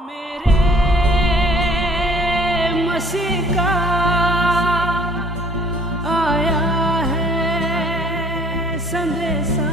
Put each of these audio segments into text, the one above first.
मेरे मसीह का आया है संदेशा,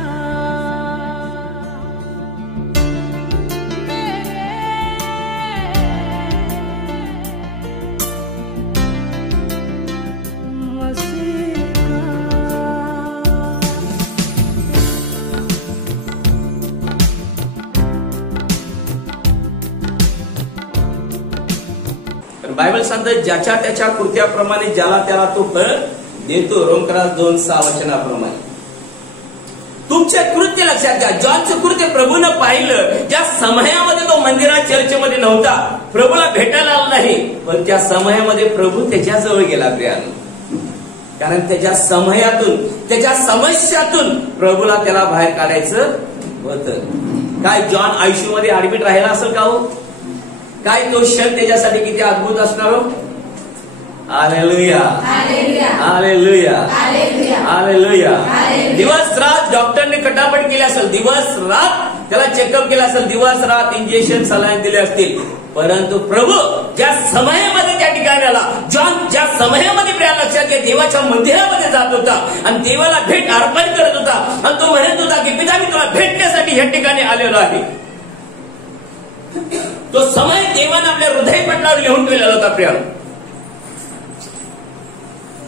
बायबल सांगतं ज्याच्या त्याच्या कृत्याप्रमाणे ज्याला त्याला तो फळ देतो. रोमकरास 2:6 वचनाप्रमाणे तुमचे कृत्य लक्षात घ्या. जॉनचं कृत्य प्रभूनं पाहिलं. ज्या समयामध्ये तो मंदिरात चर्चेमध्ये नव्हता, प्रभूला भेटायला आला नाही, पण त्या समयामध्ये प्रभू त्याच्याजवळ गेला प्रियानं. कारण त्याच्या समयातून, त्याच्या समस्यातून प्रभूला त्याला बाहेर काढायचं होतं. काय जॉन आयसीयू मध्ये ऍडमिट राहिला असेल का हो? काय तो क्षण त्याच्यासाठी किती अद्भुत असणार हो. Hallelujah, hallelujah, hallelujah. दिवस रात डॉक्टरने कटापट केली असेल, दिवस रात त्याला चेकअप केलं असेल, दिवस रात इंजेक्शन सलाईन दिले असतील, परंतु प्रभू ज्या समयामध्ये त्या ठिकाणी आला, जॉन ज्या समयामध्ये प्रिया लक्षात घ्या देवाच्या मंदिरामध्ये जात होता आणि देवाला भेट अर्पण करत होता आणि तो म्हणत होता की पिता मी तुला भेटण्यासाठी ह्या ठिकाणी आलेलो आहे. तो समय देवाने आपल्या हृदयपटलावर लिहून ठेवलेला होता. प्रिया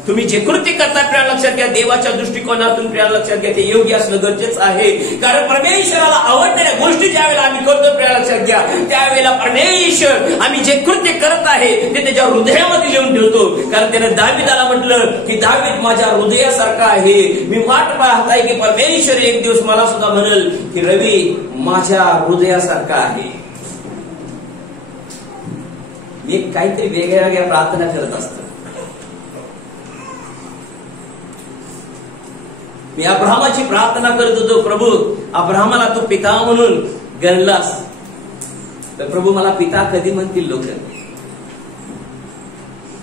तुम्ही जे कृत्य करता प्रिया लक्षात घ्या देवाच्या दृष्टिकोनातून प्रिया लक्षात घ्या ते योग्य असणं गरजेचं आहे. कारण परमेश्वराला आवडणाऱ्या गोष्टी ज्यावेळेला आम्ही करतो प्रिया लक्षात घ्या त्यावेळेला परमेश्वर आम्ही जे कृत्य करत आहे ते त्याच्या हृदयामध्ये लिहून ठेवतो. कारण त्याने दावीदाला म्हटलं की दावीद माझ्या हृदयासारखा आहे, मी वाट पाहत आहे की परमेश्वर एक दिवस मला सुद्धा म्हणेल की रवी माझ्या हृदयासारखा आहे. मी काहीतरी वेगळ्या वेगळ्या प्रार्थना करत असतो. मी अब्राहमाची प्रार्थना करत होतो, प्रभू अब्राहमाला तू पिता म्हणून गणलास, तर प्रभू मला पिता कधी म्हणतील लोक?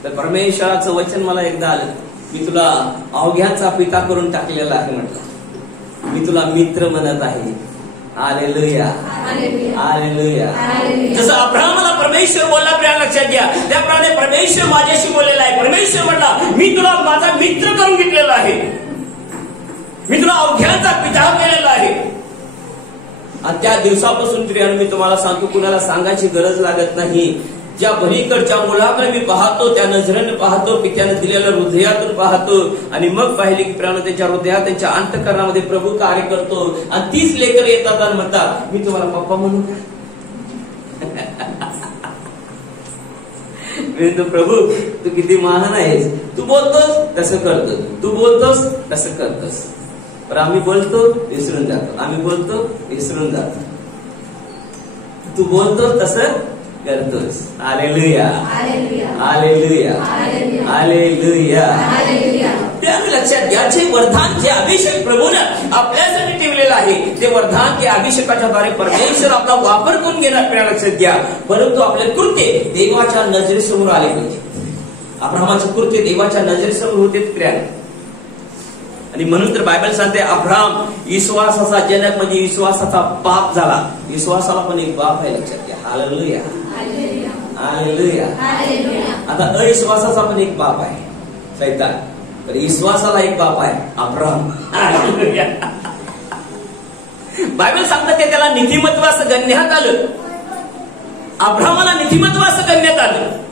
तर परमेश्वराचं वचन मला एकदा आलं, मी तुला अवघ्यांचा पिता करून टाकलेला आहे म्हटलं, मी तुला मित्र म्हणत आहे. Hallelujah, hallelujah. जसं अब्राहमाला परमेश्वर बोलला प्रिया लक्षात घ्या त्याप्रमाणे परमेश्वर माझ्याशी बोललेला आहे. परमेश्वर म्हटला मी तुला माझा मित्र करून घेतलेला आहे, मी तुला अवघ्यांचा पिता केलेला आहे. आणि त्या दिवसापासून प्रियाने मी तुम्हाला सांगतो कुणाला सांगायची गरज लागत नाही. ज्या पलीकडच्या मुलाकडे मी पाहतो त्या नजरेने पाहतो, पित्याने दिलेल्या हृदयातून पाहतो आणि मग पाहिले की प्रियाने त्यांच्या हृदयात त्यांच्या अंतःकरणामध्ये प्रभू कार्य करतो. आणि तीच लेकर येतात आणि म्हणतात मी तुम्हाला पप्पा म्हणू तो प्रभू तू किती महान आहेस, तू बोलतोस तसं करतोस, तू बोलतोस तसं करतोस. पण आम्ही बोलतो विसरून जातो, आम्ही बोलतो विसरून जातो, तू बोलतोस तसं करतोस. Hallelujah, hallelujah, hallelujah. त्यामुळे लक्षात घ्या जे वरदान जे अभिषेक प्रभूनं आपल्यासाठी ठेवलेलं आहे ते वरदान के अभिषेकाच्या द्वारे परमेश्वर आपला वापर करून घेणार आपल्याला लक्षात घ्या. परंतु आपले कृत्य देवाच्या नजरेसमोर आले पाहिजे. अब्राहमाचे कृत्य देवाच्या नजरेसमोर होते प्रियाने. आणि म्हणून तर बायबल सांगते अब्राहम विश्वासाचा जनक म्हणजे विश्वासाचा बाप झाला. विश्वासाला पण एक बाप आहे लक्षात घ्या. Hallelujah, hallelujah. आता अविश्वासाचा पण एक बाप आहे सैतान, तर विश्वासाला एक बाप आहे अब्राहम. बायबल सांगतात ते त्याला नीतिमत्व असं गणण्यात आलं. अब्राहमाला नीतिमत्व असं गणण्यात आलं.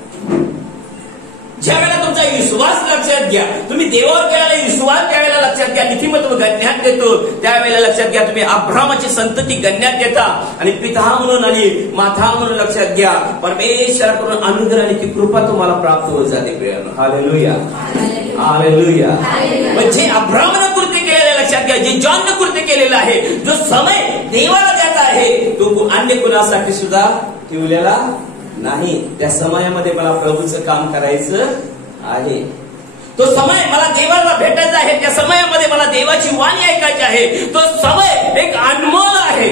ज्या वेळेला तुमचा विश्वास लक्षात घ्या, तुम्ही देवावर केलेला विश्वास त्यावेळेला लक्षात घ्या नीतिमत्व गणण्यात देतो, त्यावेळेला लक्षात घ्या तुम्ही अब्राहमाची संतती गणण्यात देता आणि पिता म्हणून आणि माता म्हणून लक्षात घ्या परमेश्वराकडून अनुग्रह आणि ती कृपा तुम्हाला प्राप्त होत जाते प्रियानो. Hallelujah, hallelujah. म्हणजे अब्राहमानं कृत्य केलेलं लक्षात घ्या, जे जॉननं कृत्य केलेलं आहे, जो समय देवाला द्यायचा आहे तो अन्य कुणासाठी सुद्धा ठेवलेला नाही. त्या समयामध्ये मला प्रभूचं काम करायचं आहे, तो समय मला देवाला भेटायचा आहे, त्या समयामध्ये मला देवाची वाणी ऐकायची आहे, तो समय एक अनमोल आहे.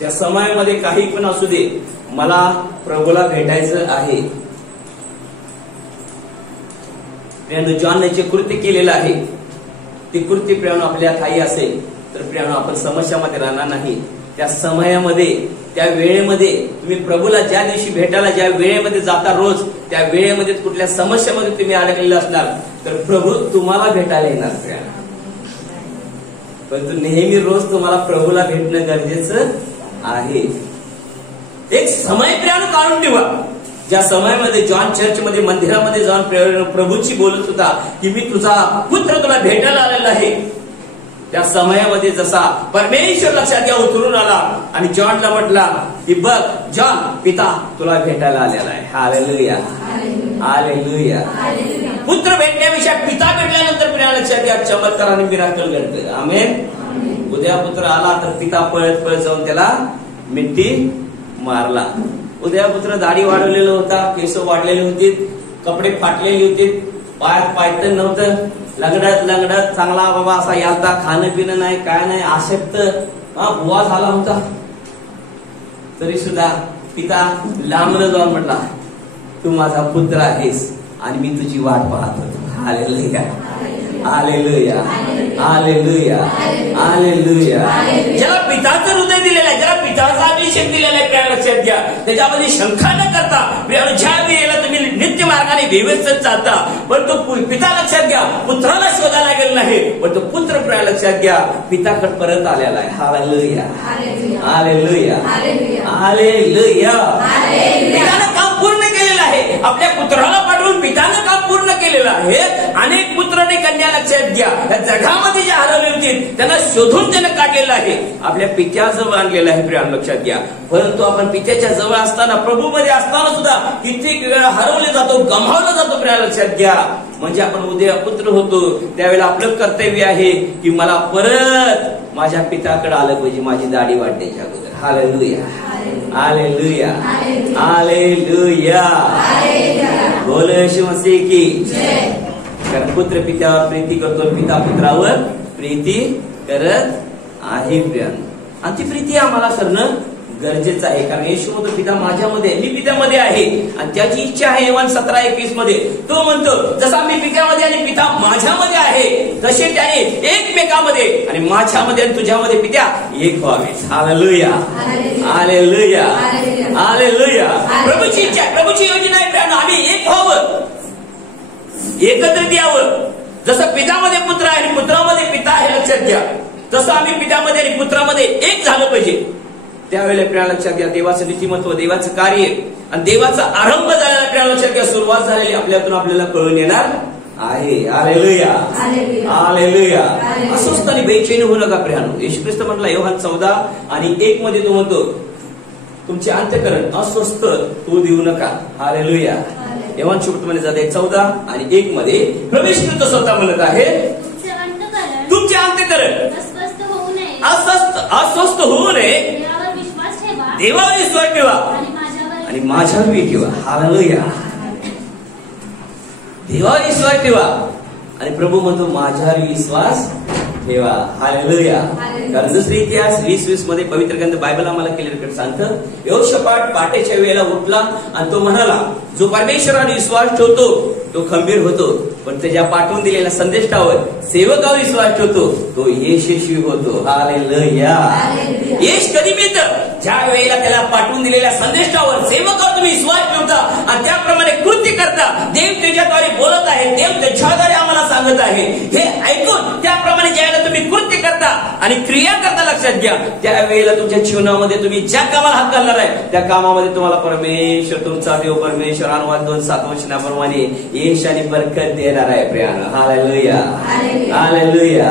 त्या समयामध्ये काही पण असू दे मला प्रभूला भेटायचं आहे. जॉनने जे कृत्य केलेलं आहे ते कृत्य प्रियानो आपल्या काही असेल तर प्रियानो आपण समस्यामध्ये राहणार नाही. त्या समयामध्ये, त्या वेळेमध्ये तुम्ही प्रभूला ज्या दिवशी भेटायला ज्या वेळेमध्ये जाता रोज, त्या वेळेमध्ये कुठल्या समस्यामध्ये तुम्ही अडकलेले असणार तर प्रभू तुम्हाला भेटायला येणार. परंतु नेहमी रोज तुम्हाला प्रभूला भेटणं गरजेचं आहे. एक समय प्रियानं काढून ठेवा, ज्या समयामध्ये जॉन चर्चमध्ये मंदिरामध्ये जाऊन प्रभूची बोलत होता की मी तुझा पुत्र तुला भेटायला आलेला आहे. त्या समयामध्ये जसा परमेश्वर लक्षात घ्या उतरून आला आणि जॉनला म्हटला की बघ जॉन, पिता तुला भेटायला आलेला आहे. Hallelujah, hallelujah. पुत्र भेटण्याविषयी पिता भेटल्यानंतर प्रिया लक्षात घ्या चमत्कार आणि मिराकल घडतं. आमेन. उद्या पुत्र आला तर पिता पळत पळत जाऊन त्याला मिठी मारला. उद्या पुत्र दाढी वाढवलेला होता, केस वाढलेले होते, कपडे फाटलेले होते, पायात पायतन नव्हतं, लंगडत चांगला बाबा असा यालता, खाणं पिणं नाही, काय नाही, आशक्त बुवा झाला होता. तरी सुद्धा पिता लांबनं जाऊन म्हटला तू माझा पुत्र आहेस आणि मी तुझी वाट पाहत होतो. Hallelujah, hallelujah, hallelujah, hallelujah. ज्याला पिताचं हृदय दिलेलं आहे, ज्याला पिताचा अभिषेक दिलेला आहे, प्रिया लक्षात घ्या त्याच्यामध्ये शंका न करता ज्या वेळेला तुम्ही नित्य मार्गाने व्यवस्थित चालता पण तो पिता लक्षात घ्या पुत्राला शोधायला गेला नाही, पण तो पुत्र प्रिया लक्षात घ्या पिताकडे परत आलेला आहे. Hallelujah, hallelujah, hallelujah. पितानं काम पूर्ण केलेलं आहे, आपल्या पुत्राला पाठवून पितानं काम पूर्ण केलेलं आहे. अनेक पुत्र आणि कन्या लक्षात घ्या त्या जगामध्ये जे हरवले होते त्यांना शोधून त्यानं काढलेलं आहे, आपल्या पित्याजवळ आणलेलं आहे. प्रिया लक्षात घ्या. परंतु आपण पित्याच्या जवळ असताना प्रभूमध्ये असताना सुद्धा कित्येक वेळा हरवले जातो, गमावलं जातो. प्रिया लक्षात घ्या. म्हणजे आपण उद्या पुत्र होतो त्यावेळेला आपलं कर्तव्य आहे की मला परत माझ्या पिताकडे आलं पाहिजे माझी दाढी वाढण्याच्या अगोदर. Hallelujah, hallelujah, hallelujah. बोल येशू मसीह की. कारण पुत्र पित्यावर प्रीती करतो, पिता पुत्रावर प्रीती करत आहे. आणि ती प्रीती आम्हाला करणं गरजेचं आहे. कारण येशू म्हणतो पिता माझ्यामध्ये, मी पित्यामध्ये आहे आणि त्याची इच्छा आहे. योहान 17:21 मध्ये तो म्हणतो जसा मी पित्यामध्ये आणि पिता माझ्यामध्ये आहे तसे त्याने एकमेकांमध्ये आणि माझ्यामध्ये आणि तुझ्यामध्ये पित्या एक व्हावे. Hallelujah, hallelujah, hallelujah. प्रभूची इच्छा, प्रभूची योजना आहे आम्ही एक व्हावं, एकत्रित यावं. जसं पित्यामध्ये पुत्र आहे आणि पुत्रामध्ये पिता आहे लक्षात घ्या, तसं आम्ही पित्यामध्ये आणि पुत्रामध्ये एक झालं पाहिजे. त्यावेळेला प्रिया लक्षात घ्या देवाचं नीतिमत्व, देवाचं कार्य आणि देवाचा आरंभ झालेला प्रिया लक्षात घ्या सुरुवात झालेली आपल्यातून आपल्याला कळून येणार आहे. Hallelujah, hallelujah. अस्वस्थ आणि बेचैन होऊ नका प्रियानो. येशू ख्रिस्त म्हटला योहान 14:1 मध्ये तो म्हणतो तुमचे अंतःकरण अस्वस्थ होऊ देऊ नका. हालेलुया. योहान मध्ये जाते 14:1 मध्ये प्रवेश करतो स्वतः म्हणत आहे तुमचे अंतःकरण अस्वस्थ होऊ नये, देवावर विश्वास ठेवा आणि माझ्यावर ठेवा. हालेलुया. देवावर विश्वास ठेवा आणि प्रभू म्हणतो माझ्यावर विश्वास ठेवा. हालेलुया. कारण दुसरी इतिहास 20:20 मध्ये पवित्र ग्रंथ बायबल आम्हाला क्लिअर सांगतं यहोशापाट पहाटेच्या वेळेला उठला आणि तो म्हणाला जो परमेश्वरावर विश्वास ठेवतो तो खंबीर होतो, पण त्याच्या पाठवून दिलेल्या संदेशावर सेवकावर विश्वास ठेवतो तो यशस्वी होतो. हालेलुया. यश कधी मिळतं? ज्या वेळेला त्याला पाठवून दिलेल्या संदेशावर सेवकावर तुम्ही विश्वास ठेवता आणि त्याप्रमाणे कृत्य करता. देव त्याच्याद्वारे बोलत आहे, देव त्याच्याद्वारे आम्हाला सांगत आहे हे ऐकून त्याप्रमाणे ज्यावेळेला तुम्ही कृत्य करता आणि क्रिया करता लक्षात घ्या त्यावेळेला तुमच्या जीवनामध्ये तुम्ही ज्या कामाला हात घालणार आहे त्या कामामध्ये तुम्हाला परमेश्वर तुमचा देव परमेश्वर अनुवाद 2:7 वचनाप्रमाणे यश आणि बरकत देणार आहे. प्रियानो हालेलुया, हालेलुया.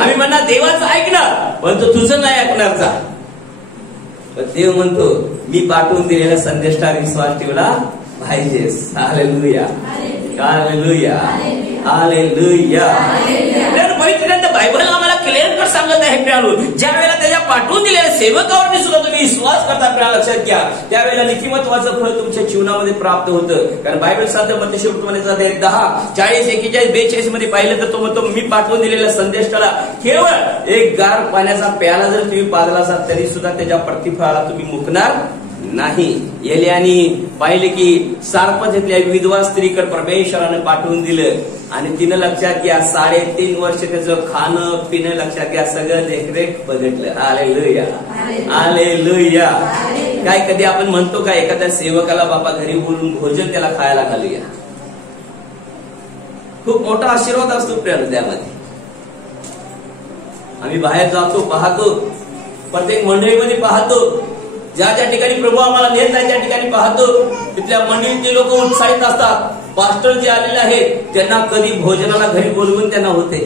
आम्ही म्हणणार देवाचं ऐकणार पण तो तुझं नाही ऐकणारचा. देव म्हणतो मी पाठवून दिलेल्या संदेशावर विश्वास ठेवला पाहिजेस. Hallelujah, hallelujah, hallelujah. पवित्र ग्रंथ बायबल आम्हाला क्लिअर कट सांगत आहे प्रियानो ज्या वेळेला त्याच्या पाठवून दिलेल्या सेवकावर सुद्धा तुम्ही विश्वास करता प्रिया लक्षात घ्या त्यावेळेला नीतिमत्वाचं फळ तुमच्या जीवनामध्ये प्राप्त होतं. कारण बायबल सांगतं मत्ती 10:40-41-42 मध्ये पाहिलं तर तो म्हणतो मी पाठवून दिलेल्या संदेशाला केवळ एक गार पाण्याचा प्याला जर तुम्ही पाजला असाल तरी सुद्धा त्याच्या प्रतिफळाला तुम्ही मुकणार नाही. एलियानी पाहिले की सारपथेतल्या विधवा स्त्रीकडे परमेश्वरानं पाठवून दिलं आणि तिनं लक्षात घ्या 3.5 वर्ष त्याचं खाणं पिणं लक्षात घ्या सगळं देखरेख बघितलं. Hallelujah hallelujah. काय कधी आपण म्हणतो का एखाद्या सेवकाला बाबा घरी बोलून भोजन त्याला खायला घालूया? खूप मोठा आशीर्वाद असतो प्रियानो त्यामध्ये. आम्ही बाहेर जातो पाहतो, प्रत्येक मंडळीमध्ये पाहतो, ज्या ज्या ठिकाणी प्रभू आम्हाला नेत आहे त्या ठिकाणी पाहतो तिथल्या मंडळीतले लोक उत्साहित असतात. पास्टर जे आलेले आहेत त्यांना कधी भोजनाला घरी बोलवून त्यांना होते,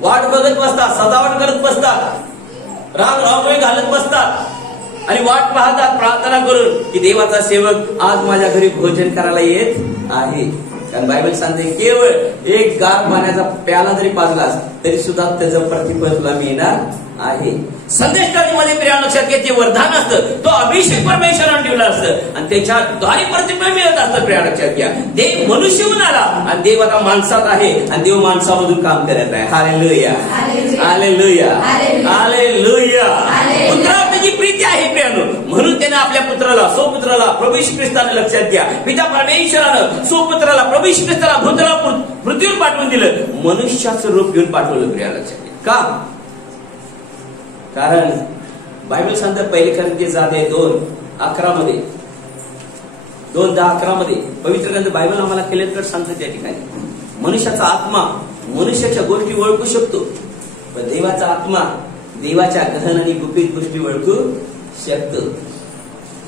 वाट बघत बसतात, सजावट करत बसतात, रांगोळी घालत बसतात आणि वाट पाहतात प्रार्थना करून की देवाचा सेवक आज माझ्या घरी भोजन करायला येत आहे. कारण बायबल सांगते केवळ एक गार पाण्याचा प्याला जरी पाजलास तरी सुद्धा त्याचं प्रतिफळ तुला मिळणार आहे. संदेशकारीमध्ये प्रिया लक्षात घ्या ते वरदान असतं, तो अभिषेक परमेश्वराने ठेवला असतं आणि त्याच्या द्वारे प्रतिफळ मिळत असतं. प्रिया लक्षात घ्या देव मनुष्य होऊन आला आणि देव आता माणसात आहे आणि देव माणसामधून काम करत आहे. Hallelujah hallelujah hallelujah. पुत्रावर त्याची प्रीती आहे प्रियानो, म्हणून त्याने आपल्या पुत्राला स्वपुत्राला प्रभू येशू ख्रिस्ताने लक्षात घ्या पिता परमेश्वरानं स्वपुत्राला प्रभू येशू ख्रिस्ताला भूतलावर पृथ्वीवर पाठवून दिलं, मनुष्याचं रूप घेऊन पाठवलं. प्रिया लक्षात घ्या का? कारण बायबल सांगतात पहिले कोरिंथीय 2:11 मध्ये 2:10-11 मध्ये पवित्र ग्रंथ बायबल आम्हाला क्लिअर सांगतो त्या ठिकाणी मनुष्याचा आत्मा मनुष्याच्या गोष्टी ओळखू शकतो, पण देवाचा आत्मा देवाच्या गहन आणि गुपित गोष्टी ओळखू शकतो.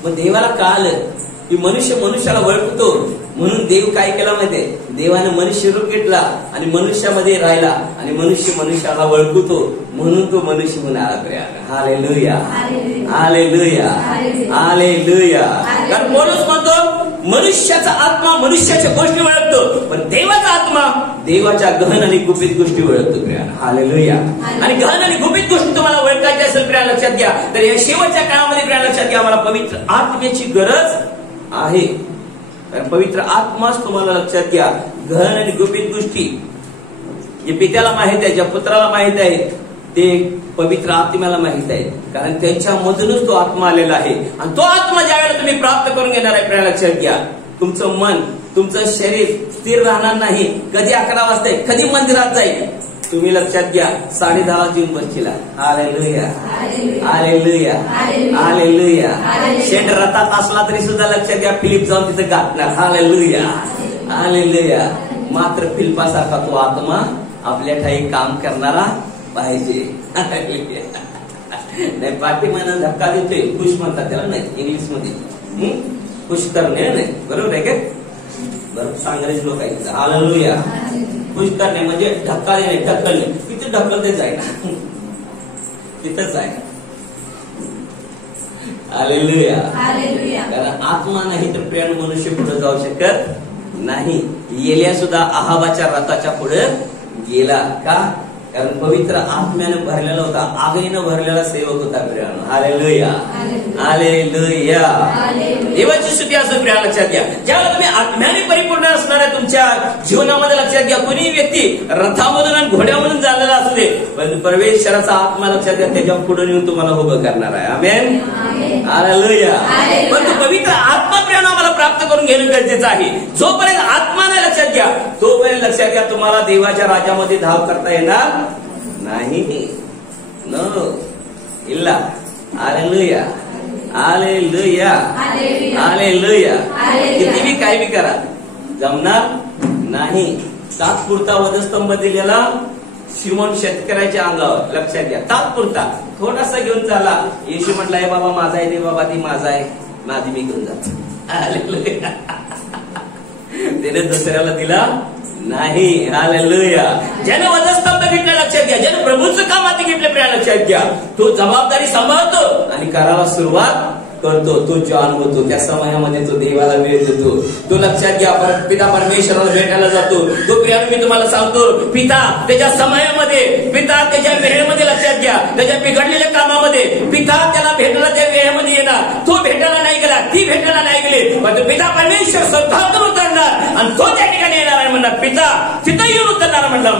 मग देवाला कळालं की मनुष्य मनुष्याला ओळखतो, म्हणून देव काय केला माहितीये, देवाने मनुष्य रूप घेतला आणि मनुष्यामध्ये राहिला आणि मनुष्य मनुष्याला ओळखतो, म्हणून तो मनुष्य म्हणून आला. Hallelujah hallelujah hallelujah. कारण पौलुस म्हणतो मनुष्याचा आत्मा मनुष्याच्या गोष्टी ओळखतो, पण देवाचा आत्मा देवाच्या गहन आणि गुपित गोष्टी ओळखतो. हालेलुया. आणि गहन आणि गुपित गोष्टी तुम्हाला ओळखायची असेल प्रिया लक्षात घ्या, तर या शेवटच्या काळामध्ये प्रिया लक्षात घ्या आम्हाला पवित्र आत्म्याची गरज आहे. कारण पवित्र आत्माच तुम्हाला लक्षात घ्या गहन आणि गुपित गोष्टी जे पित्याला माहित आहे, ज्या पुत्राला माहित आहे ते पवित्र आत्म्याला माहित आहे, कारण त्यांच्यामधूनच तो आत्मा आलेला आहे. आणि तो आत्मा ज्यावेळेला तुम्ही प्राप्त करून घेणार आहे प्रिया लक्षात घ्या तुमचं मन तुमचं शरीर स्थिर राहणार नाही. कधी 11 वाजता कधी मंदिरात जाईल तुम्ही लक्षात घ्या 10:30 येऊन बसशीला. Hallelujah hallelujah hallelujah. शेंड रथात असला तरी सुद्धा लक्षात घ्या फिलिप जाऊन तिथे गाठणार. Hallelujah hallelujah. मात्र फिलिपासारखा तो आत्मा आपल्या ठाई काम करणारा पाहिजे. नाही पाठीमानं धक्का देतोय खुश म्हणतात त्याला, नाही इंग्लिश मध्ये खुश करणे नाही, बरोबर आहे काय? बरोबर सांगणारेच लोक आहेत. हालेलुया. खुश करणे म्हणजे धक्का देणे ढकलणे, तिथे ढकलते जायला तिथंच आहे. हालेलुया. कारण आत्मा नाही तर प्रिय मनुष्य पुढे जाऊ शकत नाही. एलिया सुद्धा अहाबाच्या रथाच्या पुढे गेला का? कारण पवित्र आत्म्याने भरलेला होता, आगीनं भरलेला सेवक होता प्रियानो. Hallelujah hallelujah. देवाची स्तुती असो प्रिया लक्षात घ्या. ज्यावेळेला तुम्ही आत्म्याने परिपूर्ण असणाऱ्या तुमच्या जीवनामध्ये लक्षात घ्या कोणी व्यक्ती रथामधून आणि घोड्यामधून झालेला असू दे, पण परमेश्वराचा आत्मा लक्षात घ्या त्याच्या पुढे येऊन तुम्हाला उभं करणार आहे. Amen hallelujah. पण पवित्र आत्मा प्रियानो आम्हाला प्राप्त करून घेणं गरजेचं आहे. जोपर्यंत आत्मा नाही लक्षात घ्या तोपर्यंत लक्षात घ्या तुम्हाला देवाच्या राज्यामध्ये धाव करता येणार नाही. नो इल्ला. Hallelujah hallelujah hallelujah. किती बी काय बी करा जमणार नाही. तात्पुरता वधस्तंभ दिलेला श्रीमंत शेतकऱ्याच्या अंगावर लक्षात घ्या तात्पुरता थोडासा घेऊन चाला. येशू म्हटलाय बाबा माझा आहे, दे बाबा ती माझा आहे, माझी मी घेऊन जातो. हालेलुया. त्याने दुसऱ्याला दिला नाही. हालेलुया. ज्याने वधस्तंभ घेतला लक्षात घ्या, ज्याने प्रभूचं काम हाती घेतलं प्रिया लक्षात घ्या, तो जबाबदारी सांभाळतो आणि करायला सुरुवात करतो. तो जॉन होतो, त्या समयामध्ये तो देवाला वेळ देतो. तो लक्षात घ्या पिता परमेश्वराला भेटायला जातो. तो प्रिया मी तुम्हाला सांगतो पिता त्याच्या समयामध्ये पिता त्याच्या वेळेमध्ये लक्षात घ्या त्याच्या बिघडलेल्या कामामध्ये पिता त्याला भेटायला त्या वेळेमध्ये येणार. तो भेटायला नाही गेला, ती भेटायला नाही गेली, पण पिता परमेश्वर स्वतः उतरणार आणि तो त्या ठिकाणी येणार आहे म्हणणार पिता तिथं येऊन उतरणार म्हणणार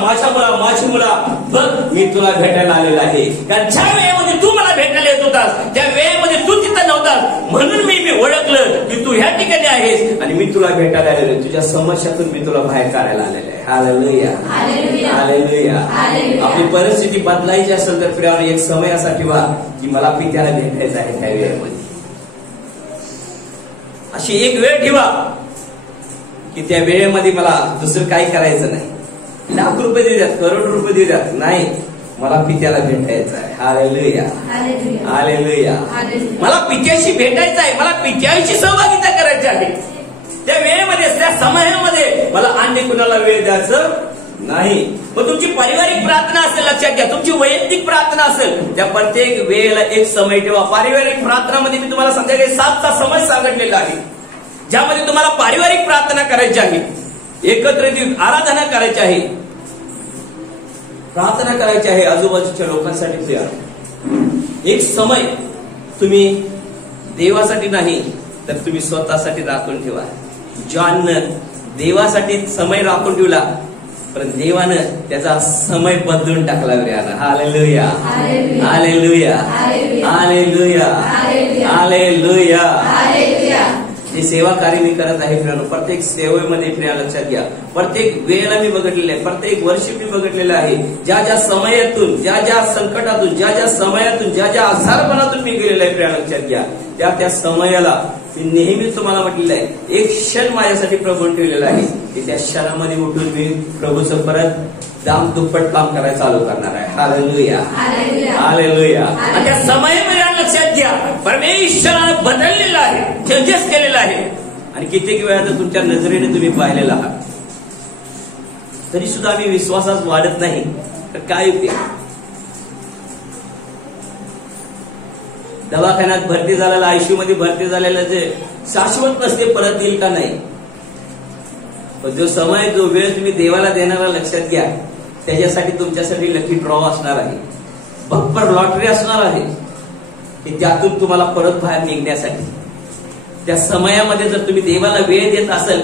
माझी मुला बघ मी तुला भेटायला आलेला आहे. कारण ज्या वेळेमध्ये तू मला भेटायला येत होतास त्या वेळेमध्ये तू तिथं नव्हता होतास, म्हणून मी ओळखलं की तू ह्या ठिकाणी आहेस आणि मी तुला भेटायला आलेलो, तुझ्या समस्यातून मी तुला बाहेर काढायला आलेलो आहे. Hallelujah, hallelujah. आपली परिस्थिती बदलायची असेल तर प्रियावर एक समय असा ठेवा की मला पित्याला भेटायचं आहे त्या वेळेमध्ये. अशी एक वेळ ठेवा की त्या वेळेमध्ये मला दुसरं काही करायचं नाही. लाख रुपये देऊ द्यात, करोड रुपये देऊ द्यात, नाही, मला पित्याला भेटायचं आहे. Hallelujah, hallelujah. मला पित्याशी भेटायचं आहे, मला पित्याशी सहभागिता करायची आहे. त्या वेळेमध्ये, त्या समयामध्ये मला अन्य कुणाला वेळ द्यायचं नाही. मग तुमची पारिवारिक प्रार्थना असेल, लक्षात घ्या, तुमची वैयक्तिक प्रार्थना असेल, त्या प्रत्येक वेळेला एक समय ठेवा. पारिवारिक प्रार्थनामध्ये मी तुम्हाला संध्याकाळी 7चा समय सांगितलेला आहे, ज्यामध्ये तुम्हाला पारिवारिक प्रार्थना करायची आहे, एकत्रित आराधना करायची आहे, प्रार्थना करायची आहे आजूबाजूच्या लोकांसाठी. एक समय तुम्ही देवासाठी नाही तर तुम्ही स्वतःसाठी राखून ठेवा. जॉननं देवासाठी समय राखून ठेवला, पण देवानं त्याचा समय बदलून टाकला. Hallelujah, hallelujah, hallelujah, hallelujah. जे सेवा कार्य मी करत आहे फिरानो, प्रत्येक सेवेमध्ये फिरा, लक्षात घ्या, प्रत्येक वेळेला मी बघितलेलं आहे, प्रत्येक वर्षी मी बघितलेलं आहे, ज्या ज्या समयातून, ज्या ज्या संकटातून, ज्या ज्या समयातून, ज्या ज्या आजारपणातून मी गेलेलो आहे फिरा, लक्षात घ्या, त्या त्या समयाला मी नेहमीच तुम्हाला म्हटलेलं आहे, एक क्षण माझ्यासाठी प्रभून ठेवलेला आहे की त्या क्षणामध्ये उठून मी प्रभूचं परत दाम दुप्पट काम करायला चालू करणार आहे. Hallelujah, hallelujah. आणि त्या समयामध्ये लक्षात घ्या, परमेश्वरानं बदललेला आहे, चेंजेस केलेला आहे. आणि कित्येक वेळा तर तुमच्या नजरेने तुम्ही पाहिलेला आहात, तरी सुद्धा आम्ही विश्वासात वाढत नाही, तर काय उपयोग? दवाखान्यात भरती झालेला, आयसीयू मध्ये भरती झालेला जे शाश्वत नसते, परत येईल का नाही. पण जो समय, जो वेळ तुम्ही देवाला देणारा, लक्षात घ्या, त्याच्यासाठी तुमच्यासाठी लकी ड्रॉ असणार आहे, बंपर लॉटरी असणार आहे, की त्यातून तुम्हाला परत बाहेर निघण्यासाठी. त्या समयामध्ये जर तुम्ही देवाला वेळ देत असाल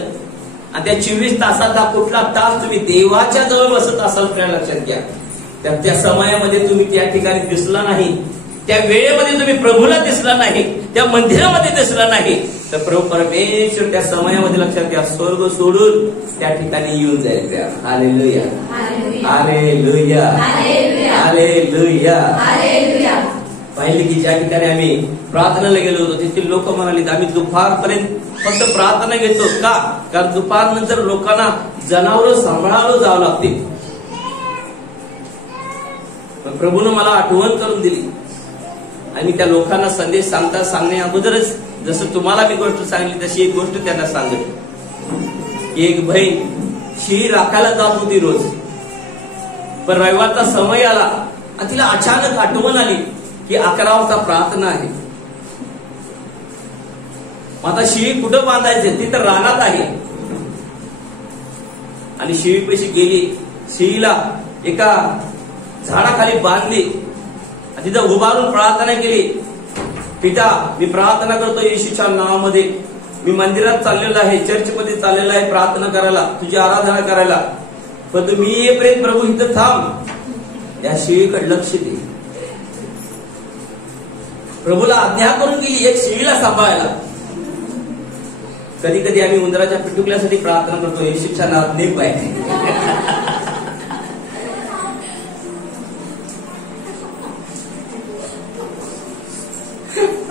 आणि त्या 24 तासाचा कुठला तास तुम्ही देवाच्या जवळ बसत असाल, त्या लक्षात घ्या, त्या समयामध्ये तुम्ही त्या ठिकाणी दिसला नाही, त्या वेळेमध्ये तुम्ही प्रभूला दिसला नाही, त्या मंदिरामध्ये दिसला नाही, तर प्रभू परमेश्वर त्या समयामध्ये, लक्षात घ्या, स्वर्ग सोडून त्या ठिकाणी येऊन जाईल. Hallelujah, hallelujah, hallelujah. पाहिले की ज्या ठिकाणी आम्ही प्रार्थनेला गेलो होतो, तिथे लोक म्हणाले आम्ही दुपारपर्यंत फक्त प्रार्थना घेतो. का? कारण दुपारनंतर लोकांना जनावरं सांभाळावं जावं लागते. पण प्रभूनं मला आठवण करून दिली आणि मी त्या लोकांना संदेश सांगण्या अगोदरच, जसं तुम्हाला मी गोष्ट सांगितली तशी एक गोष्ट त्यांना सांगितली. एक बहीण शिळी राखायला जात होती रोज, पण रविवारचा समय आला आणि तिला अचानक आठवण आली की 11 वाजता प्रार्थना आहे. आता शिळी कुठं बांधायचे, ती तर रानात आहे. आणि शिळी पैशी गेली, शिळीला एका झाडाखाली बांधली, तिथं उभारून प्रार्थना केली. पिता, मी प्रार्थना करतो येशूच्या नावामध्ये, मी मंदिरात चाललेलो आहे, चर्चमध्ये चाललेलो आहे प्रार्थना करायला, तुझी आराधना करायला, पण तुम्ही येईपर्यंत प्रभू इथं थांब. या शिळीकडे लक्ष दे. प्रभूला आज्ञा करून गेली एक शिळीला सांभाळायला. कधी कधी आम्ही उंदराच्या पिटुकल्यासाठी प्रार्थना करतो, येशूच्या नावात नेक पाहिजे.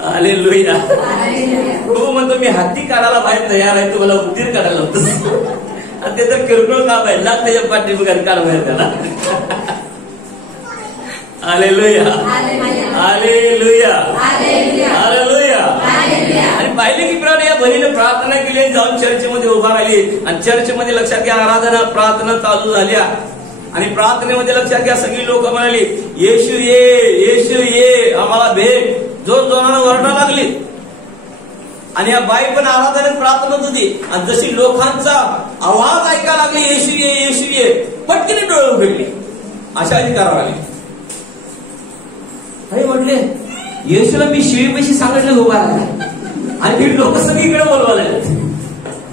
हालेलुया. हो म्हणतो, मी हत्ती काढायला बाहेर तयार आहे, तुम्हाला उंदीर काढायला होतं. आणि ते तर किरकोळ काम आहे, लाग त्याच्या पाठीमागे काढ बाहेर त्याला. Hallelujah, hallelujah, hallelujah. आणि पाहिले की प्रभू या बहिणीने प्रार्थना केली, जाऊन चर्चमध्ये उभा राहिली आणि चर्चमध्ये, लक्षात घ्या, आराधना प्रार्थना चालू झाल्या. आणि प्रार्थनेमध्ये, लक्षात घ्या, सगळी लोक म्हणाली येशू ये, येशू ये, आम्हाला भेट. जोर जोरानं ओरडा लागली. आणि या बाई पण आराधनेत प्रार्थनात होती. आणि जशी लोकांचा आवाज ऐकायला लागली येशू ये, येशू ये, पटकीने डोळे उघडले. अशा अधिकार आली. अरे म्हटले, येशूला मी शिळीपाशी सांगितलं उभा राहिला आणि ही लोक सगळीकडे बोलवायला.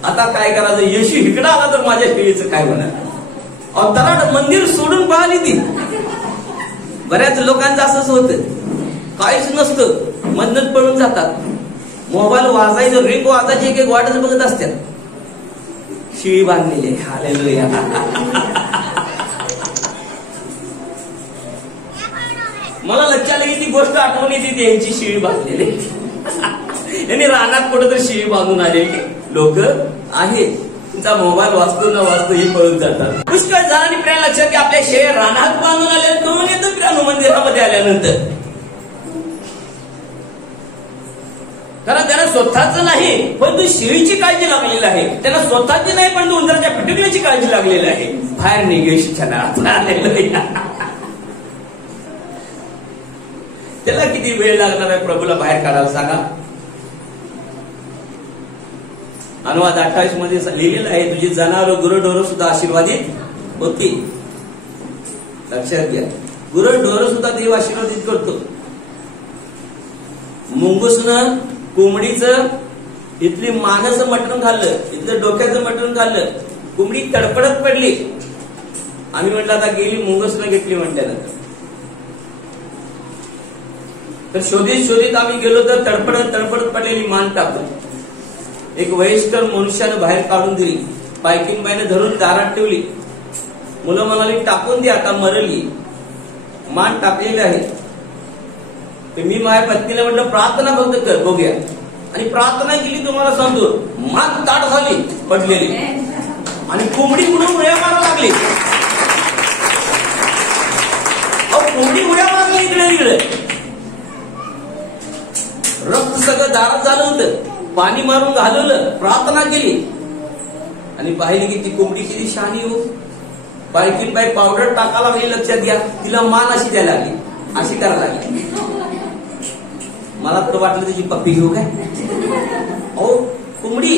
आता काय करायचं, येशू इकडे आला तर माझ्या शिळीचं काय होणार. तराट मंदिर सोडून पाहिली ती. बऱ्याच लोकांचं असंच होतं, काहीच नसतं, मधनच पडून जातात. मोबाईल वाजायचं, रिंग वाजायची, एक वाटच बघत असतात. शिळी बांधलेली. हालेलुया. मला लक्षात आलं की ती गोष्ट आठवण येते, यांची शिळी बांधलेली. यांनी रानात कुठेतरी शिळी बांधून आलेली लोक आहेत. तुमचा मोबाईल वाचतो न वाचतो हे पळून जातात. पुष्कळ जणांनी प्रिया लक्षात की आपल्या शेर रानात बांधून आले, कळून येतं प्रिया मंदिरामध्ये आल्यानंतर. कारण त्यांना स्वतःच नाही पण तू शिळीची काळजी लागलेली आहे. त्यांना स्वतःची नाही पण तू उंदराच्या पिटुकल्याची काळजी लागलेली आहे. बाहेर निघेश त्याला किती वेळ लागणार आहे प्रभूला बाहेर काढायला सांगा. अनुवाद 28 मध्ये लिहिलेलं आहे, तुझी जनावरं गुरढोरं सुद्धा आशीर्वादित होती. लक्षात घ्या, गुरढोरं सुद्धा देव आशीर्वादित करतो. मुंगूसनं कोंबडीचं इथली मानाचं मटण खाल्लं, इथलं डोक्याचं मटण खाल्लं, कोंबडी तडफडत पडली. आम्ही म्हटलं आता गेली, मुंगूसनं घेतली म्हटल्यानंतर. तर शोधित शोधित आम्ही गेलो तर तडफडत तडफडत पडलेली मान टाकून एक वयस्कर मनुष्यानं बाहेर काढून दिली. पायकीन बाईने धरून दारात ठेवली. मुलं म्हणाली टाकून दे, आता मरली. मान टाकलेली आहे. तर मी माझ्या पत्नीला म्हटलं प्रार्थना फक्त कर, बघूया. आणि प्रार्थना केली, तुम्हाला सांगतो मान ताट झाली पडलेली आणि कोंबडी पुढे उड्या मारायला लागली. कोंबडी उड्या मारली इकडे तिकडे. रक्त सगळं दारात झालं होतं. पाणी मारून घालवलं, प्रार्थना केली आणि पाहिली की ती कोंबडी किती शहाणी हो. पायकीन बाई पावडर टाकायला लागली. लक्षात घ्या, तिला मान अशी द्यायला लागली, अशी करायला लागली. मला तर वाटलं त्याची पप्पी घेऊ काय. अहो कोंबडी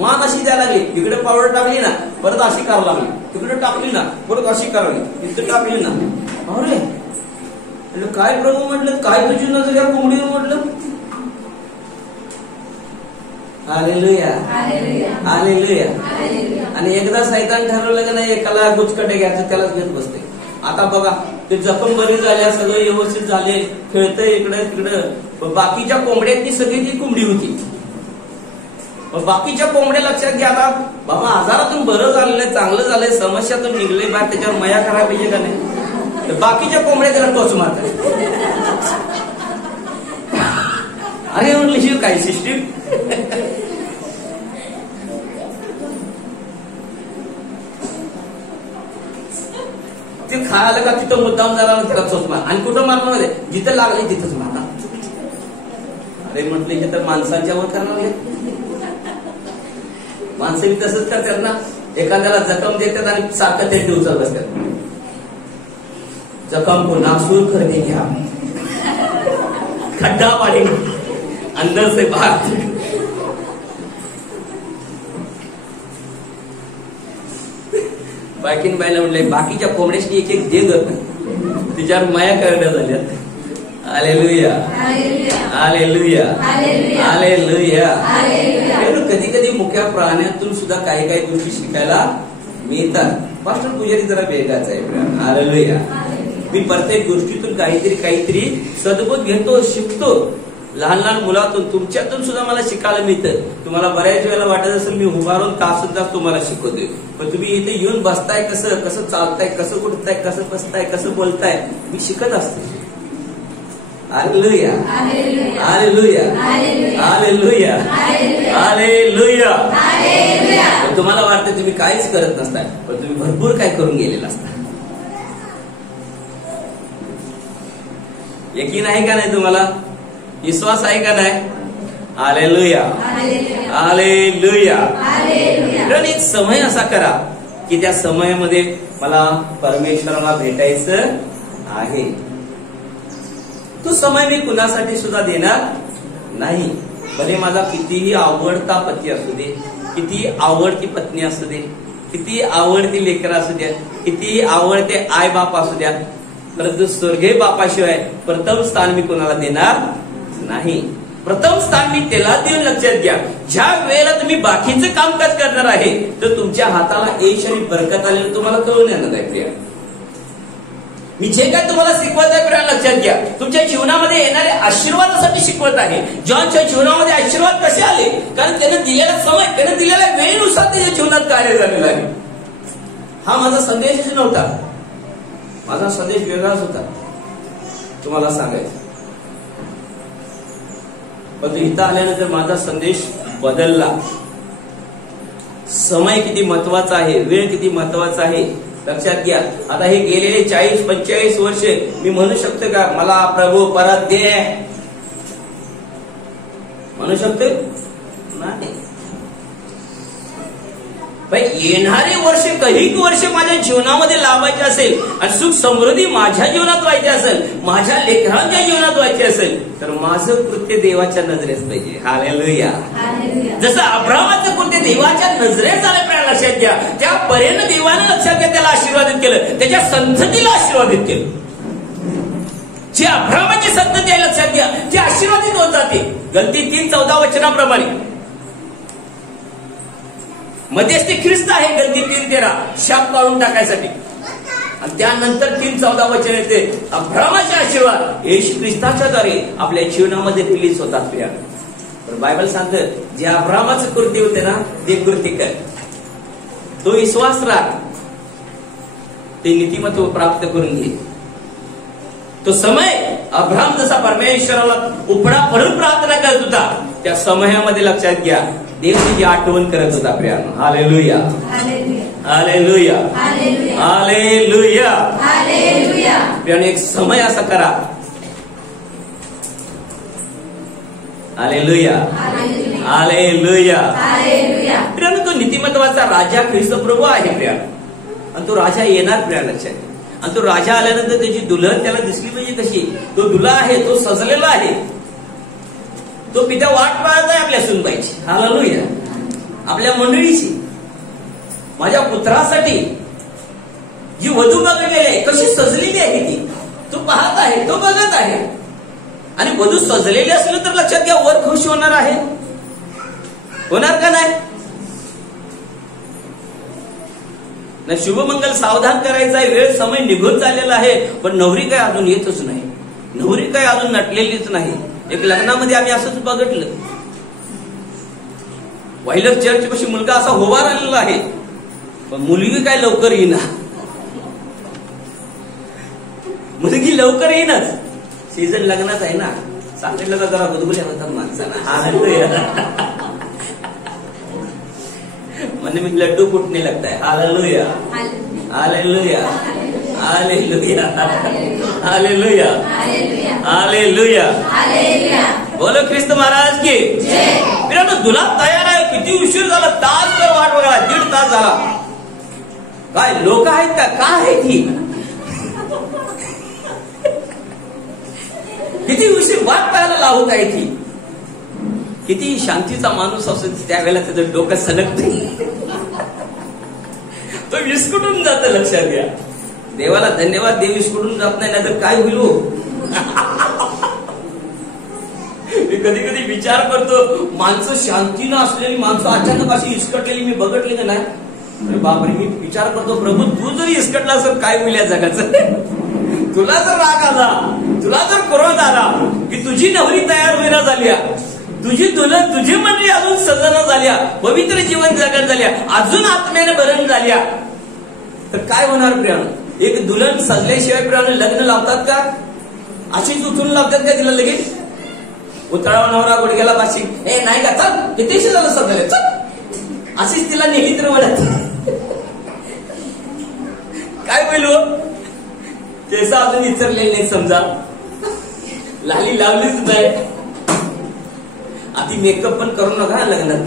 मान अशी द्यायला लागली. इकडे पावडर टाकली ना, परत अशी करायला लागली. तिकडे टाकली ना, परत अशी करावी. इथे टाकली ना, अरे काय प्रभू म्हटलं, काय तुझी नजर या कोंबडीवर म्हटलं. Hallelujah, hallelujah. आणि एकदा सैतान ठरवलं की नाही एकाला गुचकटे घ्यायचं, त्यालाच घेत बसते. आता बघा, ते जखम बरी झाल्या, सगळं व्यवस्थित झाले, खेळतंय इकडे तिकडं. बाकीच्या कोंबड्यांनी सगळी ती कोंबडी होती. बाकीच्या कोंबड्या लक्षात घ्या, आता बाबा आजारातून बरं झालेलं, चांगलं झालंय, समस्यातून निघले बा, त्याच्यावर मया करायला पाहिजे का नाही. तर बाकीच्या कोंबड्या त्याला टोच मारतात. अरे म्हटलं शिव काय सिस्टीम. ते खायला का तिथं मुद्दाम झाला त्याला चोच मार. आणि कुठं मारणार मध्ये, जिथं लागले तिथंच मारणार. अरे म्हटलं हे तर माणसांच्या वर करणार नाही. माणसं तसंच करतात ना, एखाद्याला जखम देतात आणि सारखं ते उचल बसतात. जखम को नासूर करने घ्या, खड्डा पाणी अंदर से बाहर. बाकीन बाईला म्हटलंय बाकीच्या कोंबड्याशी एक एक दे ग, तिच्यावर माया करण्यात झाल्यात. Hallelujah, hallelujah, hallelujah. कधी कधी मुख्य प्राण्यातून सुद्धा काही काही गोष्टी शिकायला मिळतात. पास्टर पुजारी जरा वेगाच आहे. हालेलुया. मी प्रत्येक गोष्टीतून काहीतरी काहीतरी सद्बोध घेतो, शिकतो. लहान लहान मुलातून, तुमच्यातून सुद्धा मला शिकायला मिळतं. तुम्हाला बऱ्याच वेळेला वाटत असेल मी उभारून तास सुद्धा तुम्हाला शिकवतोय, पण तुम्ही इथे येऊन बसताय, कसं कसं चालताय, कसं उठताय, कसं बसताय, कसं बोलताय, मी शिकत असते. Hallelujah, hallelujah, hallelujah, hallelujah. तुम्हाला वाटतं तुम्ही काहीच करत नसताय, पण तुम्ही भरपूर काय करून गेलेला असता. यकीन आहे का नाही तुम्हाला, विश्वास आहे का नाही. Hallelujah, hallelujah. कारण एक समय असा करा की त्या समयामध्ये मला परमेश्वराला भेटायचं आहे. तो समय मी कुणासाठी सुद्धा देणार नाही. भले माझा कितीही आवडता पती असू दे, किती आवडती पत्नी असू दे, किती आवडती लेकरं असू द्या, किती आवडते आई बाप असू द्या, परंतु स्वर्गीय बापाशिवाय प्रथम स्थान मी कोणाला देणार नाही. प्रथम स्थान मी त्याला देऊन. लक्षात घ्या, ज्या वेळेला तुम्ही बाकीचं कामकाज करणार आहे तर तुमच्या हाताला यश आणि बरकत आलेलं तुम्हाला कळून येणार आहे. प्रिया, मी जे काय तुम्हाला शिकवत आहे प्रिय लक्षात घ्या, तुमच्या जीवनामध्ये येणाऱ्या आशीर्वादासाठी शिकवत आहे. जॉनच्या जीवनामध्ये आशीर्वाद कसे आले? कारण त्याने दिलेला समय, त्याने दिलेल्या वेळेनुसार त्याच्या जीवनात कार्य झालेलं आहे. हा माझा संदेशच नव्हता, माझा संदेश वेगळाच होता तुम्हाला सांगायचा. पण इथं आल्यानंतर माझा संदेश बदलला. समय किती महत्वाचा आहे, वेळ किती महत्वाचा आहे लक्षात घ्या. आता हे गेलेले 40-45 वर्षे मी म्हणू शकतो का मला प्रभू परत दे? म्हणू शकतो नाही. येणारे वर्ष, काही वर्ष माझ्या जीवनामध्ये लावायचे असेल आणि सुख समृद्धी माझ्या जीवनात व्हायची असेल, माझ्या लेकरांच्या जीवनात व्हायची असेल, तर माझं कृत्य देवाच्या नजरेत पाहिजे. हालेलुया. जसं अब्राहामाचं कृत्य देवाच्या नजरेत झालं प्रिय लक्षात घ्या, त्यापर्यंत देवाने लक्षात घ्या त्याला आशीर्वादित केलं, त्याच्या संततीला आशीर्वादित केलं. जे अब्राहामाची संतती आहे लक्षात घ्या, ती आशीर्वादित होत जाते. गलती 3:14 वचनाप्रमाणे. मध्यस्थी ख्रिस्त आहे, गलती 3:13 शाप काढून टाकायसाठी. आणि त्यानंतर 3:14 वचन येते, अब्राहामाचे आशीर्वाद येशू ख्रिस्ताच्या द्वारे आपल्या जीवनामध्ये रिलीज होतात. प्रिया तर बायबल सांगतं जे अब्राहामाचं कृत्य होते ना ते कृत्य कर, तो विश्वास राख, ते नीतिमत्व प्राप्त करून घे. तो समय अब्राहम जसा परमेश्वराला उपडा पडून प्रार्थना करत होता, त्या समयामध्ये लक्षात घ्या देव तिची आठवण करत होता. प्रियानो हालेलुया, हालेलुया, हालेलुया. प्रियानो एक समय असा करा. Hallelujah, hallelujah. प्रियानो तो नीतिमत्वाचा राजा ख्रिस्त प्रभू आहे प्रियानो, आणि तो राजा येणार प्रिया लक्षात. आणि तो राजा आल्यानंतर त्याची दुल्हन त्याला दिसली पाहिजे कशी. तो दुल्हा आहे, तो सजलेला आहे, तो पिता वाट पाहत आहे आपल्या सुनबाईची. हालेलुया. आपल्या मंडळीची, माझ्या पुत्रासाठी जी वधू बघलेली आहे कशी सजलेली आहे ती, तो पाहत आहे, तो बघत आहे. आणि वधू सजलेली असली तर लक्षात घ्या वर खुश होणार आहे, होणार का नाही? शुभमंगल सावधान करायचा आहे, वेळ समय निघून चाललेला आहे, पण नवरी काय अजून येतच नाही, नवरी काय अजून नटलेलीच नाही. एक लग्नामध्ये आम्ही असंच बघितलं, व्हायलर चर्च पाशी मुलगा असा उभा राहिलेला आहे, पण मुलगी काय लवकर येईना, मुलगी लवकर येईनच. सीझन लग्नाच आहे ना, सांगितलं का जरा गुदगुल्या होतात माणसाला. मैंने में लड्डू फूटने लगता है. Hallelujah, hallelujah, hallelujah, hallelujah, hallelujah. बोलो ख्रिस्त महाराज की जय. तुला तयार आहे, किती उशीर झाला, तासभर वाट बघा, 1.5 तास झाला. काय लोक आहेत का, का आहे ती, किती उशीर वाट पाहायला लावत आहे ती. किती शांतीचा माणूस असतो त्यावेळेला त्याचं डोकं सनकते, तो विस्कटून जात. लक्षात घ्या, देवाला धन्यवाद, देव विस्कटून जात नाही, नाहीतर काय होईल. मी कधी कधी विचार करतो, माणसं शांतीनं असलेली माणसं अचानक अशी इसकटलेली मी बघितली का नाही. अरे बापरे, मी विचार करतो प्रभू तू जरी इसकटला असेल काय होईल या जगाचं. तुला जर राग आला, तुला जर क्रोध आला की तुझी नवरी तयार होईना झाली, तुझी दुल्हन, तुझी मंडळी अजून सजन झाल्या, पवित्र जीवन जगत झाल्या, अजून आत्म्याने भरण झाल्या, तर काय होणार प्रियानो. एक दुल्हन सजल्याशिवाय प्रियानो लग्न लावतात का? अशीच उठून लावतात का तिला लगेच? उतरावा नवरा गुडघ्याला बाशी, हे नाही का, चल कितीशी झालं सजले, चल, अशीच तिला नेली तर म्हणत काय बोलू. केस अजून विचारलेले नाही समजा, लाली लावलीच नाही, आधी मेकअप पण करू नका लग्नात.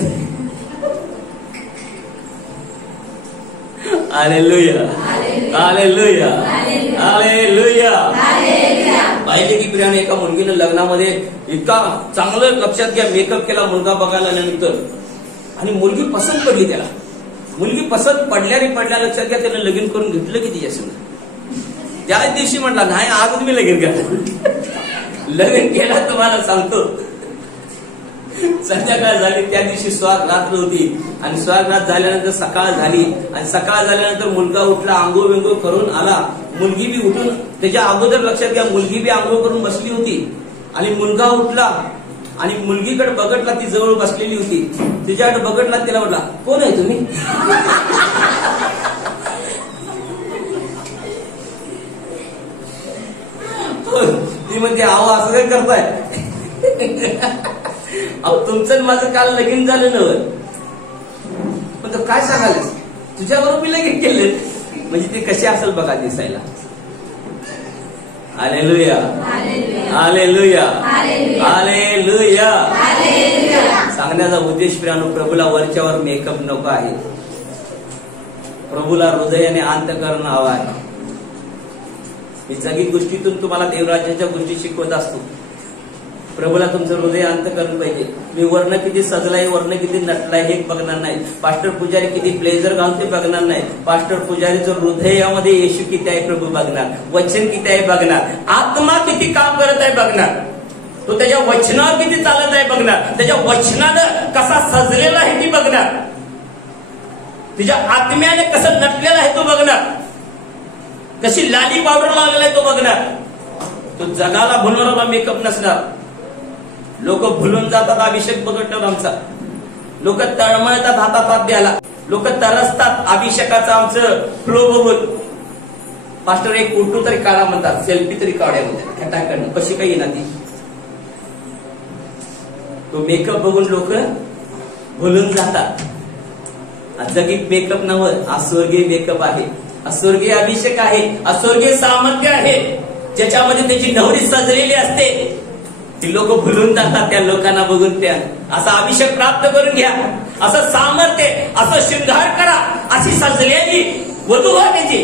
Hallelujah, hallelujah, hallelujah. पाहिले की प्रियाने एका मुलगीनं लग्नामध्ये इतका चांगलं लक्षात घ्या मेकअप केला मुलगा बघायला आल्यानंतर, आणि मुलगी पसंत पडली त्याला. मुलगी पसंत पडल्या लक्षात घ्या त्यानं लगीन करून घेतलं की तिच्यासंग. त्याच दिवशी म्हटला नाही आज तुम्ही लगीन करा. लगीन केलं तुम्हाला सांगतो. संध्याकाळ झाली, त्या दिवशी स्वाग रात्र होती, आणि स्वाग रात झाल्यानंतर सकाळ झाली, आणि सकाळ झाल्यानंतर मुलगा उठला, आंघोळ बिंगोळ करून आला, मुलगी बी उठून, त्याच्या अगोदर लक्षात घ्या, मुलगी बी आंघोळ करून बसली होती आणि मुलगा उठला आणि मुलगीकडे बघटला, ती जवळ बसलेली होती, तिच्याकडे बघटला, तिला म्हटला, कोण आहे तुम्ही? ती म्हणते, आहो असं काय करताय? तुमचं माझं काल लगीन झालं नव्हतं. पण काय सांगाल, तुझ्याबरोबर मी लगीन केलं. म्हणजे ती कशी असेल बघा दिसायला. Hallelujah, hallelujah, hallelujah. सांगण्याचा उद्देश प्रियानो, प्रभूला वरच्यावर मेकअप नको आहे. प्रभूला हृदयाने अंतःकरण हवं आहे. मी जगी गोष्टीतून तुम्हाला देवराज्याच्या गोष्टी शिकवत असतो. प्रभूला तुमचं हृदय अंतःकरण पाहिजे. मी वर्ण किती सजलाय, वर्ण किती नटलाय हे बघणार नाही. पास्टर पुजारी किती ब्लेझर घालून ते बघणार नाही. पास्टर पुजारीचं हृदयामध्ये येशू किती आहे प्रभू बघणार. वचन किती आहे बघणार. आत्मा किती काम करत आहे बघणार. तो त्याच्या वचनावर किती चालत आहे बघणार. त्याच्या वचनानं कसा सजलेला आहे ती बघणार. तिच्या आत्म्याने कसं नटलेला आहे तो बघणार. कशी लाली पावडर लावलेला आहे तो बघणार. तो जगाला भुलणारा मेकअप नसणार. लोक भुलून जातात अभिषेक बघटणार आमचा. लोक तळमळतात हातात हात द्यायला. लोक तरसतात अभिषेकाचा आमचं फ्लो बघून. पास्टर एक फोटो तरी काढा म्हणतात, सेल्फी तरी काढ्या म्हणतात. खटाकडनं कशी काही ना ती. तो मेकअप बघून लोक भुलून जातात. जगीत मेकअप नव्हतं, अस्वर्गीय मेकअप आहे. अस्वर्गीय अभिषेक आहे. अस्वर्गीय सामर्थ्य आहे, ज्याच्यामध्ये त्याची नवरी सजलेली असते. ती लोक भुलून जातात त्या लोकांना बघून. त्या असा अभिषेक प्राप्त करून घ्या. असं सामर्थ्य, असं शृंगार करा, अशी सजलेली वधू व्हा त्याची.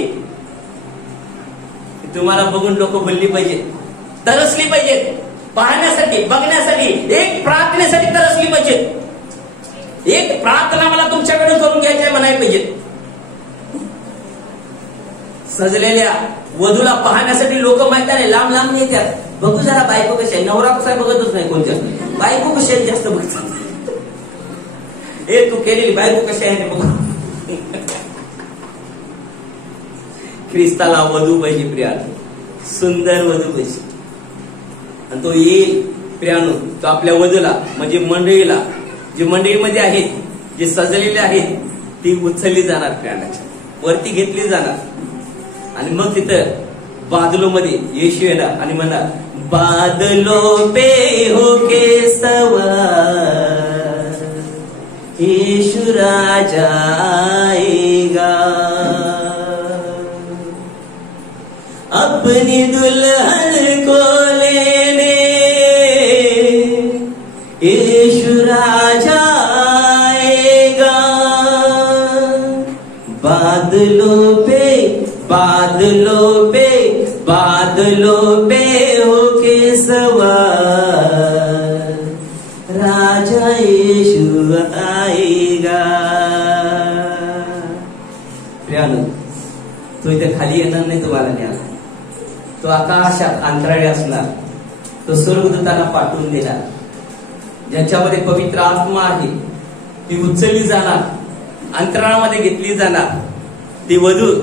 तुम्हाला बघून लोक बोलली पाहिजेत, तरसली पाहिजेत, पाहण्यासाठी, बघण्यासाठी, एक प्रार्थनेसाठी तरसली पाहिजेत. एक प्रार्थना मला तुमच्याकडून करून घ्यायची आहे म्हणायला पाहिजेत. सजलेल्या वधूला पाहण्यासाठी लोक माहिती नाही लांब लांब येतात. बघू जरा बायको कशी आहे. नवरा कसा बघतच नाही कोण जास्त. बायको कशी आहे जास्त बघतात. हे तू केलेली बायको कशी आहे बघू. ख्रिस्ताला वधू पाहिजे प्रियानो, सुंदर वधू पाहिजे. आणि तो येईल प्रियानो, तो आपल्या वधूला म्हणजे मंडळीला, जी मंडळीमध्ये आहेत, जे सजलेले आहेत, ती उचलली जाणार, प्रियानाच्या वरती घेतली जाणार. आणि मग तिथं बादलों मध्ये येशू येणार आणि म्हणा, बादलों पे होके सवार येशू राजा आएगा, अपनी दुल्हन को लेने येशू राजा आएगा. बादलों पे, बादलों पे, बादलों पे होके सवार राजा येशू आएगा. प्रियानो, तो इथे खाली येणार नाही तुम्हाला न्यायला. तो आकाशात अंतराळी असणार. तो स्वर्गदूतांना पाठवून देणार. ज्याच्यामध्ये पवित्र आत्मा आहे ती उचलली जाणार, अंतराळामध्ये घेतली जाणार. ती वधू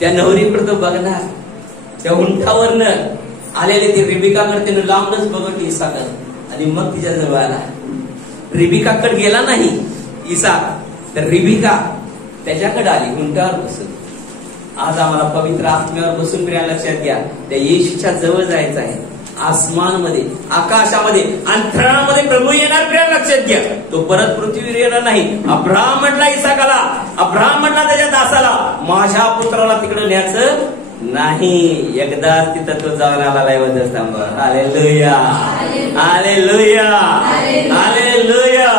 त्या नवरीकडे बघणार. त्या उंटावरनं आलेले ते रिबिकाकडे त्यानं लांबच बघत इसाक आणि मग तिच्या जवळ आला. रिबिकाकडे गेला नाही इसाक, तर रिबिका त्याच्याकडे आली उंटावर बसून. आज आम्हाला पवित्र आत्म्यावर बसून प्रिया लक्षात घ्या, त्या येशूच्या जवळ जायचं आहे. आसमानमध्ये, आकाशामध्ये, अंतराळामध्ये प्रभू येणार. प्रिया लक्षात घ्या, तो परत पृथ्वीवर येणार नाही. अब्राहम म्हटला इसाकाला, अब्राहम म्हटला त्याच्या दासाला, माझ्या पुत्राला तिकडे न्यायचं नाही. एकदा तिथं तो जाऊन आला लाईव्ह स्तंभ. Hallelujah, hallelujah, hallelujah.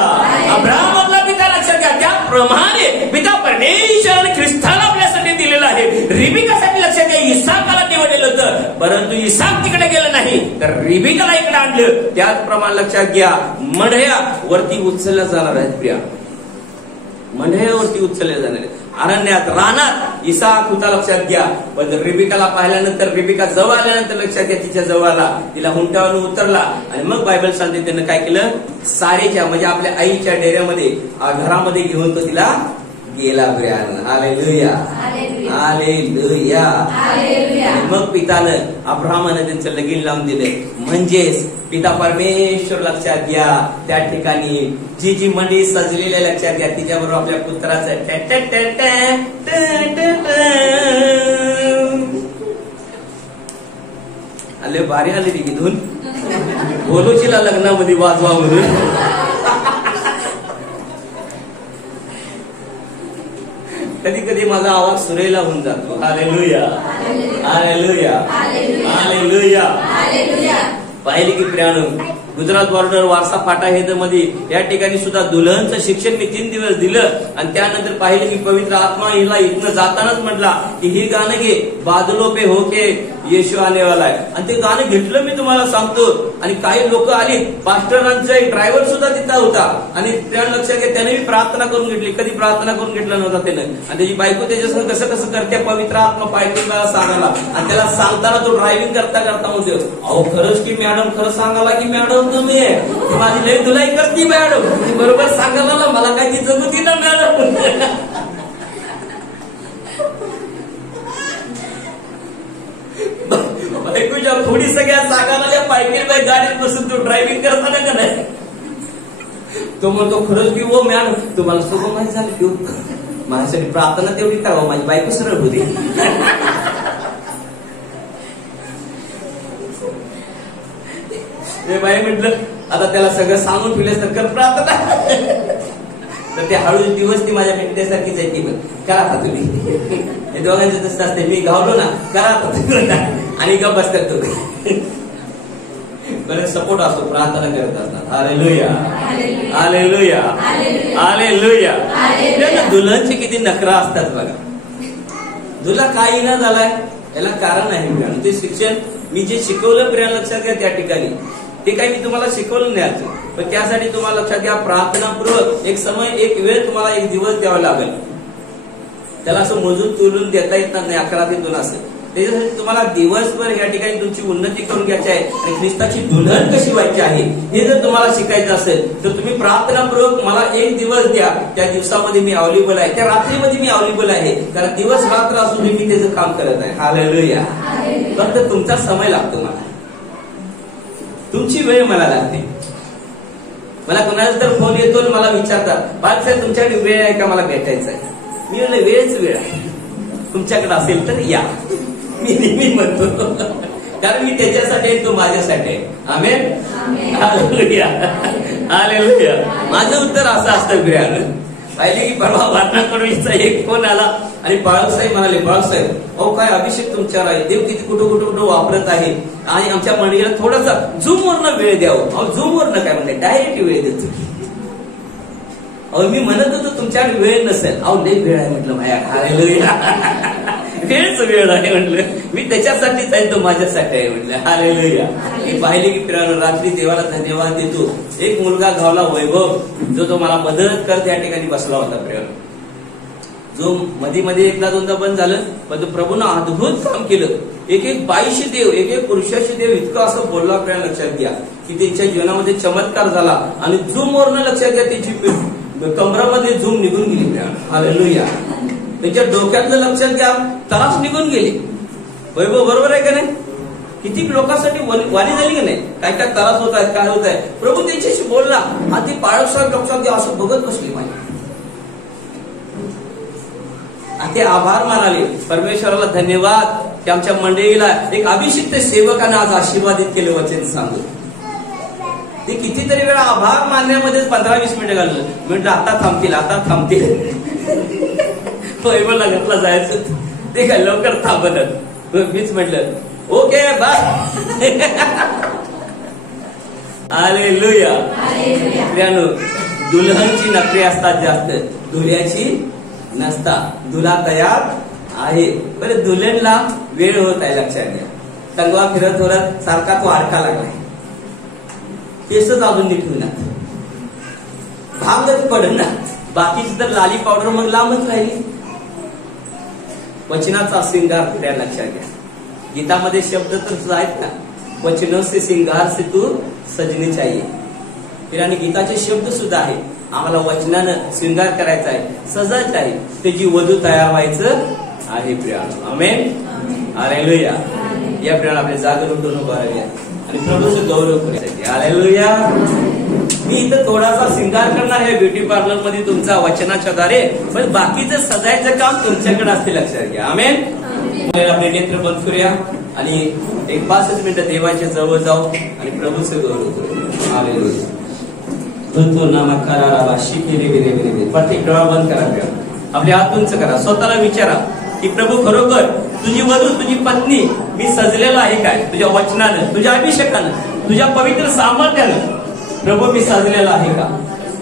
अब्राहम म्हटला पिता लक्षात घ्या. त्याप्रमाणे पिता परमेश्वराने ख्रिस्ताला आपल्यासाठी दिलेलं आहे. रिबिकासाठी लक्षात घ्या, इसाकाला निवडलेलं होतं, परंतु इसाक तिकडे गेलं नाही, तर रिबिकाला इकडे आणलं. त्याचप्रमाणे लक्षात घ्या, मंडळ्या वरती उचलल्या जाणार आहेत. प्रिया, मंडळ्यावरती उचलल्या जाणार आहेत. अरण्यात, रानात इसाक होता लक्षात घ्या. पण रिबिकाला पाहिल्यानंतर, रिबिका जवळ आल्यानंतर लक्षात घ्या, तिच्या जवळ आला, तिला हुंटावरून उतरला. आणि मग बायबल सांगते त्यानं काय केलं, सारेच्या म्हणजे आपल्या आईच्या डेऱ्यामध्ये, घरामध्ये घेऊन तो तिला गेला. Priya, hallelujah, hallelujah. आणि मग पितानं अब्राहमानं त्यांचं लगीन लावून दिलं. म्हणजेच पिता परमेश्वर लक्षात घ्या, त्या ठिकाणी जी जी मंडळी सजलेल्या लक्षात घ्या, तिच्याबरोबर आपल्या पुत्राचं आले बारी आले ती धून बोलोचीला लग्नामध्ये वाजवा म्हणून. कधी कधी माझा आवाज सुरेला होऊन जातो. Hallelujah, hallelujah, hallelujah. पाहिले की प्रियानो, गुजरात बॉर्डर वारसा फाटा हे मध्ये या ठिकाणी सुद्धा दुल्हनचं शिक्षण मी 3 दिवस दिलं. आणि त्यानंतर पाहिलं की पवित्र आत्मा हिला इथनं जातानाच म्हटला की हे गाणं घे, बादलो पे होके येशू आने वाला आहे. आणि ते गाणं घेतलं मी तुम्हाला सांगतो. आणि काही लोक आली, पास्टरांचा एक ड्रायव्हर सुद्धा तिथं होता. आणि त्या लक्षात घ्या, त्याने प्रार्थना करून घेतली. कधी प्रार्थना करून घेतला नव्हता त्यानं. आणि त्याची बायको त्याच्यासंग कसं कसं करते, पवित्र आत्मा पायकीला सांगायला. आणि त्याला सांगताना तो ड्रायव्हिंग करता करता म्हणतो, अहो खरंच की मॅडम, खरं सांगायला की मॅडम तुम्ही माझी लय तुलाही करती मॅडम, बरोबर सांगायला मला काय ती जमती ना मॅडम. बायकोच्या थोडी सगळ्या सांगायला पायकीला गाडीत बसून तो ड्रायव्हिंग करताना का नाही, तो म्हणतो खरंच की हो मॅडम तुम्हाला सगळं माहिती झालं की माझ्यासाठी प्रार्थना तेवढी करावं, माझी बायको सरळ होती. ते बाई म्हटलं आता त्याला सगळं सांगून ठेवलेस तर कर प्रार्थना. तर ते हळू दिवस ती माझ्या भेटण्यासारखीच आहे. ती पण करा आता तुम्ही, हे दोघांचं तसं असते, मी गावलो ना करा आता तुम्ही, आणि गप बसतात तुम्ही. बरेच सपोर्ट असतो प्रार्थना करत असतात. Hallelujah, hallelujah, hallelujah. दुल्हनचे किती नखरा असतात बघा. तुला काही ना झालाय याला कारण आहे. ते शिक्षण मी जे शिकवलं प्रिया लक्षात घ्या, त्या ठिकाणी ते काही मी तुम्हाला शिकवलं नाही आज, पण त्यासाठी तुम्हाला लक्षात घ्या, प्रार्थनापूर्वक एक समय, एक वेळ तुम्हाला एक दिवस द्यावा लागेल. त्याला असं मोजून तुलून देता येत नाही, 11 ते 2 असं. त्याच्यासाठी तुम्हाला दिवसभर या ठिकाणी तुमची उन्नती करून घ्यायची आहे. आणि ख्रिस्ताची दुल्हन कशी व्हायची आहे हे जर तुम्हाला शिकायचं असेल तर तुम्ही प्रार्थनापूर्वक मला एक दिवस द्या. त्या दिवसामध्ये मी अवेलेबल आहे, त्या रात्रीमध्ये मी अवेलेबल आहे. कारण दिवस रात्र असून मी त्याचं काम करत आहे. हालेलुया. फक्त तुमचा समय लागतो, मला तुमची वेळ मला लागते. मला कोणाचा तर फोन येतो आणि मला विचारतात, पाच साहेब तुमच्याकडे वेळ आहे का, मला भेटायचं आहे. मी म्हणलं वेळच वेळ आहे, तुमच्याकडे असेल तर या. मी नेहमी म्हणतो, कारण मी त्याच्यासाठी आहे, तो माझ्यासाठी आहे. आमेन, हालेलुया, हालेलुया. माझं उत्तर असं असतं प्रियानं. पाहिले की परवा वाटणाकडून एक फोन आला आणि बाळासाहेब म्हणाले, बाळासाहेब अहो काय अभिषेक तुमच्यावर आहे, देव किती कुठं कुठं कुठं वापरत आहे आणि आमच्या मंडळीला थोडासा झूम वरनं वेळ द्यावं. अहो झूम वरनं काय म्हणते, डायरेक्ट वेळ देतो. अहो मी म्हणत होतो तुमच्याकडे वेळ नसेल. अहो लई वेळ आहे म्हटलं माझ्या. हालेलुया, वेळच वेळ आहे म्हटलं. मी त्याच्यासाठीच आहे, तो माझ्यासाठी आहे म्हटलं. हालेलुया. मी पाहिले की प्रियानं रात्री देवाला धन्यवाद देतो. एक मुलगा गावला वैभव, जो मला मदत करत या ठिकाणी बसला होता प्रियानं, जो मध्ये मध्ये एकदा दोनदा बंद झालं, पण तो प्रभूनं अद्भुत काम केलं. एक एक बाईशी देव, एक एक पुरुषाशी देव इतकं असं बोलला प्रिया लक्षात घ्या की त्यांच्या जीवनामध्ये चमत्कार झाला. आणि झूम वरनं लक्षात घ्या, त्यांची कमरामध्ये झूम निघून गेली प्रिया. हालेलुया. त्यांच्या डोक्यातलं लक्षात घ्या, त्रास निघून गेले. वैभव बरोबर आहे का नाही? किती लोकांसाठी वाणी झाली का नाही, काय काय त्रास होत आहेत, काय होत आहे. प्रभू त्यांच्याशी बोलला. आधी पाळसाहेब लक्षात घ्या असं बघत बसली माझी. ते आभार मानाले, परमेश्वराला धन्यवाद की आमच्या मंडळीला एक अभिषिक्त सेवकाने आज आशीर्वादित केले वचन सांगून. ते कितीतरी वेळा आभार मानण्यामध्येच 15-20 मिनिटं घाललं. म्हटलं आता थांबतील, आता थांबतील. वैभवला घातला जायचं, ते काय लवकर थांबत. मीच म्हटलं ओके बाय. हालेलुया. प्रियानो, दुल्हनची नखरे असतात जास्त, दुल्ह्याची नसता. दुल्हा तयार आहे, बरं दुल्हनला वेळ होत आहे लक्षात घ्या. टंगवा फिरत होत सारखा तो अडका लागलाय, केसच अजून नीट होईनात, भांगच पडणार. बाकीची तर लाली पावडर मग लांबच राहिली. वचनाचा श्रृंगार फिराय लक्षात घ्या. गीतामध्ये शब्द तर आहेत ना, वचनों से श्रृंगार से तू सजनी चाहिए. फिराने गीताचे शब्द सुद्धा आहे. आम्हाला वचनानं श्रृंगार करायचा आहे, सजायचं आहे, त्याची वधू तयार व्हायचं आहे प्रियानो. आमेन. हालेलुया. या प्रियानो आपले जागर उठून उभा राहूया आणि प्रभूचं गौरव करूया. हालेलुया. मी इथं थोडासा सिंगार करणार आहे ब्युटी पार्लर मध्ये तुमचा वचनाच्या द्वारे, पण बाकीचं सजायचं काम तुमच्याकडे असते, लक्षात घ्या. आमेन. आपले नेत्र बंद करूया आणि एक 5 मिनिटं देवाच्या जवळ जाऊ आणि प्रभूचं गौरव करूया. हालेलुया. प्रत्येक डोळा बंद करा. आपले हात उंच करा. स्वतःला विचारा की प्रभू, खरोखर तुझी वधू, तुझी पत्नी मी सजलेला आहे काय? तुझ्या वचनानं, तुझ्या अभिषेकानं, तुझ्या पवित्र सामर्थ्यानं प्रभू मी सजलेला आहे का?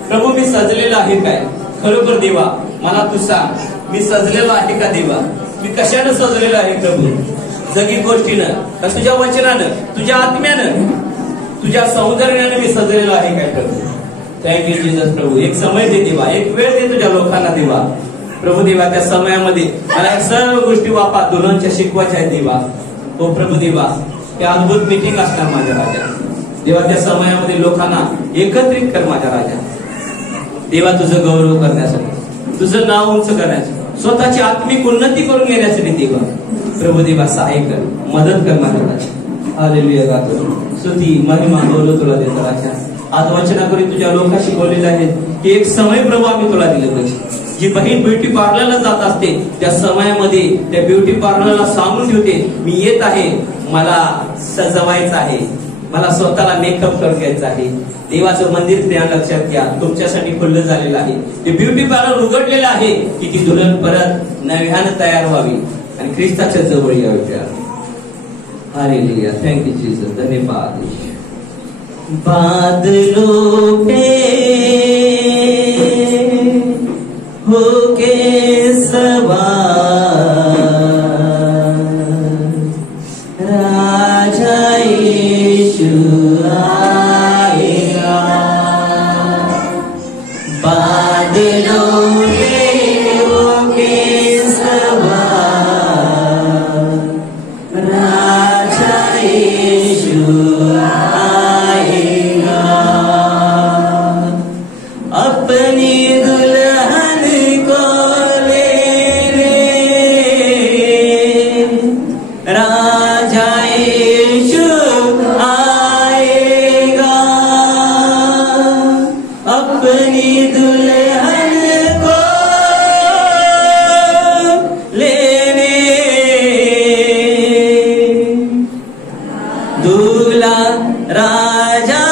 प्रभू मी सजलेला आहे काय? खरोखर देवा मला तू सांग, मी सजलेला आहे का देवा? मी कशानं सजलेला आहे प्रभू? जगी गोष्टीनं का तुझ्या वचनानं, तुझ्या आत्म्यानं, तुझ्या सौंदर्यानं मी सजलेला आहे काय प्रभू? Thank you Jesus. प्रभू एक समय दे देवा, एक वेळ दे तुझ्या लोकांना देवा. प्रभू देवा त्या समयामध्ये मला सर्व गोष्टी वापा दुल्हनच्या शिकवायच्या आहेत देवा. हो प्रभू देवा, त्या अद्भुत मीटिंग असणार माझ्या राजा देवा. त्या समयामध्ये लोकांना एकत्रित कर माझ्या राजा देवा, तुझं गौरव करण्यासाठी, तुझं नाव उंच करण्यासाठी, स्वतःची आत्मिक उन्नती करून घेण्यासाठी देवा. प्रभू देवा सहाय्य कर, मदत कर माझ्या राजा. हालेलुया. गातो स्तुती महिमा गौरव तुला देतो राजा. आज वचनाकरी तुझ्या लोकांशी बोललेले आहेत की एक समय प्रभू आम्ही तुला दिलं पाहिजे. जी बहीण ब्युटी पार्लरला जात असते त्या समयामध्ये त्या ब्युटी पार्लरला सांगून ठेवते, मी येत आहे, मला सजवायचं आहे, मला स्वतःला मेकअप करून घ्यायचं आहे. देवाचं मंदिर त्या लक्षात घ्या, तुमच्यासाठी खुल्लं झालेलं आहे. ते ब्युटी पार्लर उघडलेलं आहे की ती दुल्हन परत नव्यानं तयार व्हावी आणि ख्रिस्ताच्या जवळ यावी. हालेलुया. Thank you Jesus. धन्यवाद. बादलों पे होके सवार राजा यीशु आएगा. बादलों पे होके सवार राजा यीशु अपनी दुल्हन को लेने राजा यीशु आएगा. अपनी दुल्हन को लेने दूल्हा राजा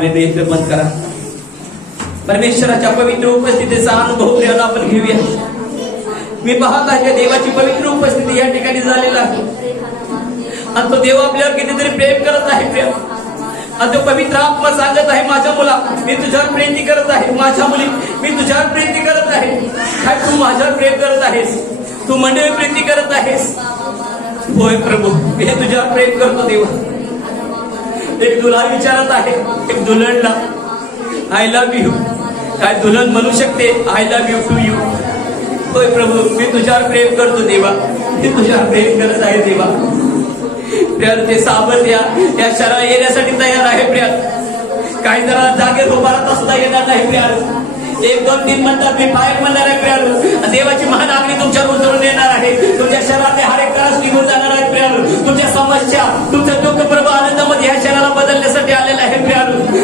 आपले नेत्र बंद करा. परमेश्वराच्या पवित्र उपस्थितीचा अनुभव प्रियाला आपण घेऊया. मी पाहत आहे देवाची पवित्र उपस्थिती या ठिकाणी झालेला आहे आणि तो देव आपल्यावर कितीतरी प्रेम करत आहे. प्रिया आणि तो पवित्र आत्मा सांगत आहे माझ्या मुला मी तुझ्यावर प्रेम करत आहे. माझ्या मुली मी तुझ्यावर प्रेम करत आहे. काय तू माझ्यावर प्रेम करत आहेस? तू मंडळी प्रीती करत आहेस? होय प्रभू मी तुझ्यावर प्रेम करतो. देवा एक दुल्हा विचारत आहे एक दुल्हनला आय लव्ह यू. काय दुल्हन म्हणू शकते I love you too you? होय प्रभू मी तुझ्यावर प्रेम करतो. देवा मी तुझ्यावर प्रेम करत आहे. देवा प्रिया ते सामर्थ्य या शहराला येण्यासाठी तयार आहे. प्रिया काही जणांना जागेवर उभा राहता सुद्धा येणार नाही. प्रिया 1 2 3 म्हणतात मी बाहेर म्हणणार आहे. प्रिया देवाची महान आगली तुमच्यावर उतरून येणार आहे. तुमच्या शहरातले हर एक त्रास निघून जाणार आहे. प्रिया तुमच्या समस्या तुमचं दुःख प्रभू आनंदामध्ये या शहराला बदलण्यासाठी आलेलं आहे. प्रिया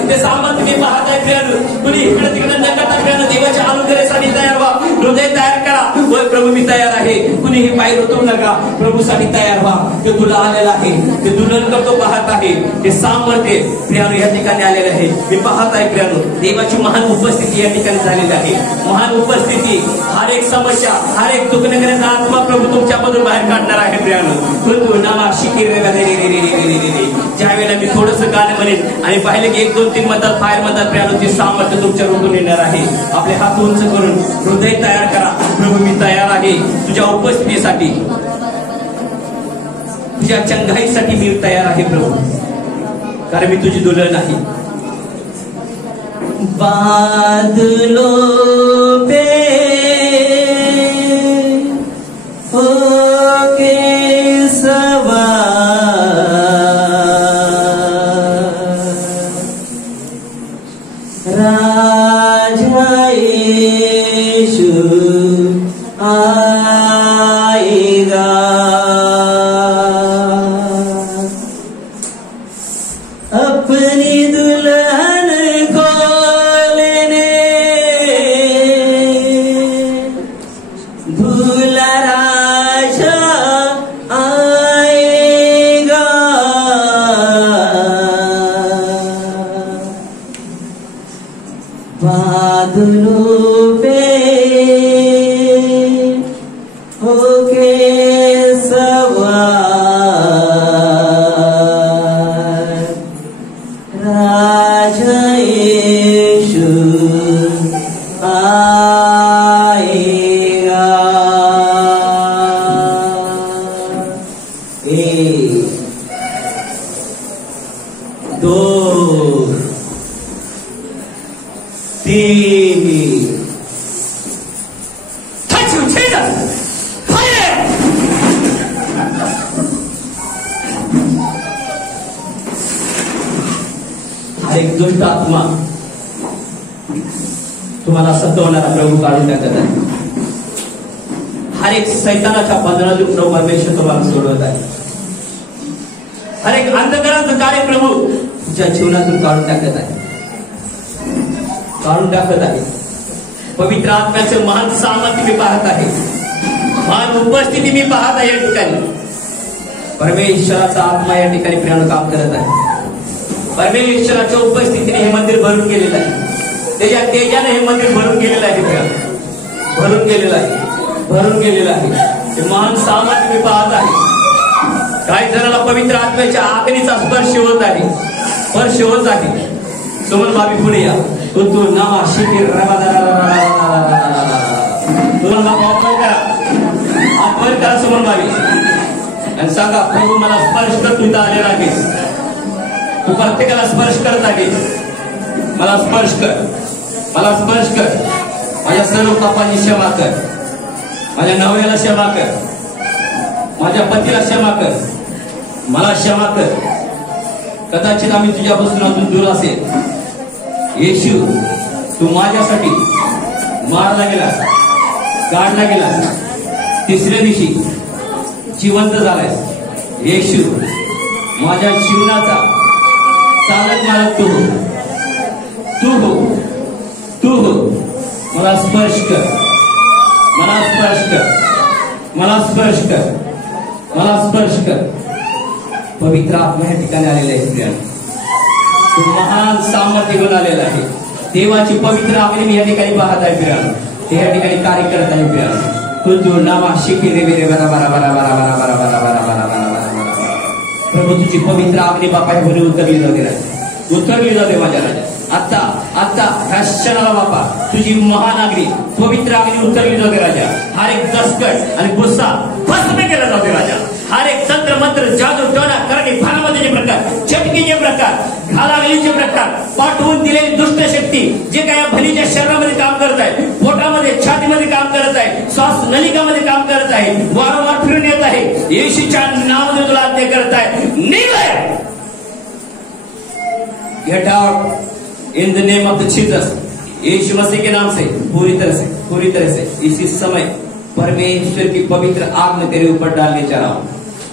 ते सामर्थ्य मी पाहत आहे. प्रिया कुणी इकडे तिकडे न करता प्रिया देवाच्या अनुग्रहासाठी तयार व्हा. हृदय तयार करा. होय प्रभू मी तयार आहे. कुणीही पाय उतरू नका. प्रभूसाठी तयार व्हा. ते तुला आलेला आहे. ते दुल्हन करतो पाहत आहे. ते सामर्थ्य प्रिया या ठिकाणी आलेलं आहे. मी पाहत आहे. प्रिया देवाची महान उपस्थिती या ठिकाणी झालेली आहे. महान उपस्थिती हर एक समस्या हर एक दुखण्याचा आत्मा प्रभू तुमच्यामधून बाहेर काढणार आहे. प्रिया नाना शिकीर ज्या वेळेला मी थोडस गाणं म्हणेन आणि पाहिले की 1 2 3 म्हणतात बाहेर म्हणतात. प्रिया ते सामर्थ्य तुमच्या रूपातून येणार आहे. आपले हात उंच करून हृदय तयार करा. प्रभू मी तयार आहे तुझ्या उपस्थितीसाठी. तुझ्या चंगाईसाठी मी तयार आहे प्रभू कारण मी तुझी दुल्हन आहे. बादलों पे होके सवार राजा यीशु आएगा. अपनी दुल्हन को लेने दूल्हा राजा आएगा. बादलों पे होके सवार राजा यीशु आएगा. 1 2 3 touch you Jesus fire. हर एक दुष्ट आत्मा तुम्हाला सतवणारा प्रभू काढून टाकत आहे. हर एक सैतानाच्या बंधनातून प्रभू परमेश्वर तुम्हाला सोडवत आहे. हर एक अंधकाराचं कार्य प्रभू तुझ्या जीवनातून काढून टाकत आहे. काढून टाकत आहे. पवित्र आत्म्याचे महान सामर्थ्य मी पाहत आहे. महान उपस्थिती मी पाहत आहे. या ठिकाणी परमेश्वराचा आत्मा या ठिकाणी प्रियानं काम करत आहे. परमेश्वराच्या उपस्थितीने हे मंदिर भरून गेलेलं आहे. त्याच्या तेजाने हे मंदिर भरून गेलेलं आहे. भरून गेलेलं आहे. भरून गेलेलं आहे. हे महान सामर्थ्य मी पाहत आहे. काही जणांना पवित्र आत्म्याच्या आग्नीचा स्पर्श होत आहे. स्पर्श होत आहे. सुमन भाभी पुढे या. तू नावा शिकीर करा सुमन भाभी आणि सांगा प्रभू मला स्पर्श कर. तू इथं आलेला आहेस. तू प्रत्येकाला स्पर्श करत आहेस. मला स्पर्श कर. मला स्पर्श कर. माझ्या सर्व पापांची क्षमा कर. माझ्या नवऱ्याला क्षमा कर. माझ्या पतीला क्षमा कर. मला क्षमा कर. कदाचित आम्ही तुझ्यापासून अजून दूर असेल. येशू तू माझ्यासाठी मारला गेलास. काढला गेलास. 3ऱ्या दिवशी जिवंत झालायस. येशू माझ्या जीवनाचा चालक मालक तू हो. तू हो. तू हो. मला स्पर्श कर. मला स्पर्श कर. मला स्पर्श कर. मला स्पर्श कर. पवित्र आत्मा या ठिकाणी आलेले आहे. तू महान सामर्थ्य घेऊन आलेला आहे. देवाची पवित्र अग्नी मी या ठिकाणी पाहत आहे पिरानो, ते या ठिकाणी कार्य करत आहे पिरानो. तू नामा शिकी रे रे बरा बरा बरा बरा बरा बरा बरा बरा बरा बरा बरा. प्रभू तुझी पवित्र अग्नी बापा भरी उतरली जाते राजा, उतरली जाते माझ्या राजा. आता आता ह्या क्षणाला बापा तुझी महान अग्नी पवित्र अग्नी उतरली जाते राजा. हर एक दसकट आणि गुस्सा भस्म केला जाते राजा. हर एक तंत्र मंत्र जादू टोना करणे भानामध्येचे प्रकार, चटकीचे प्रकार, घालागलीचे प्रकार, पाठवून दिलेली दुष्ट शक्ती जे काय या भलीच्या शरीरामध्ये काम करत आहे, पोटामध्ये छातीमध्ये काम करत आहे, श्वास नलिकामध्ये काम करत आहे, वारंवार फिरून येत आहे, येशूच्या नावाने तुला आज्ञा करत आहे, निघ. Get out in the name of the Jesus. यीशु मसीह के नाम से पूरी तरह से इसी समय परमेश्वर की पवित्र आग में तेरे ऊपर डालने जा रहा हूं.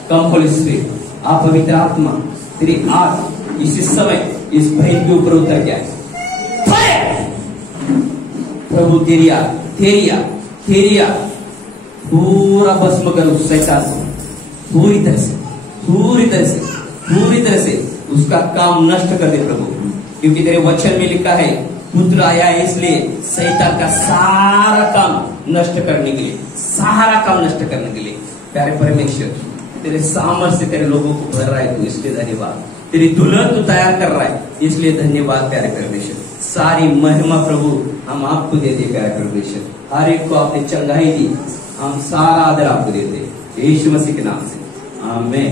कम होली स्पिरिट, आप पवित्र आत्मा तेरी आग इसी समय इस भाई के ऊपर उतर गया. प्रभु तेरी आग पूरा भस्म करो शैतान से, पूरी तरह से उसका काम नष्ट कर दे प्रभु. क्योंकि तेरे वचन में लिखा है पुत्र आया है इसलिए शैतान का सारा काम नष्ट करने के लिए. प्यारे परमेश्वर, तेरे सामर्थ्य से तेरे लोगों को भर रहा है तू, इसलिए धन्यवाद. तेरी दुल्हन तू तैयार कर रहा है, इसलिए धन्यवाद प्यारे परमेश्वर. सारी महिमा प्रभु हम आपको देते प्यारे परमेश्वर. हर एक को आपने चंगाई दी, हम सारा आदर आपको देते यीशु मसीह के नाम से. आमीन.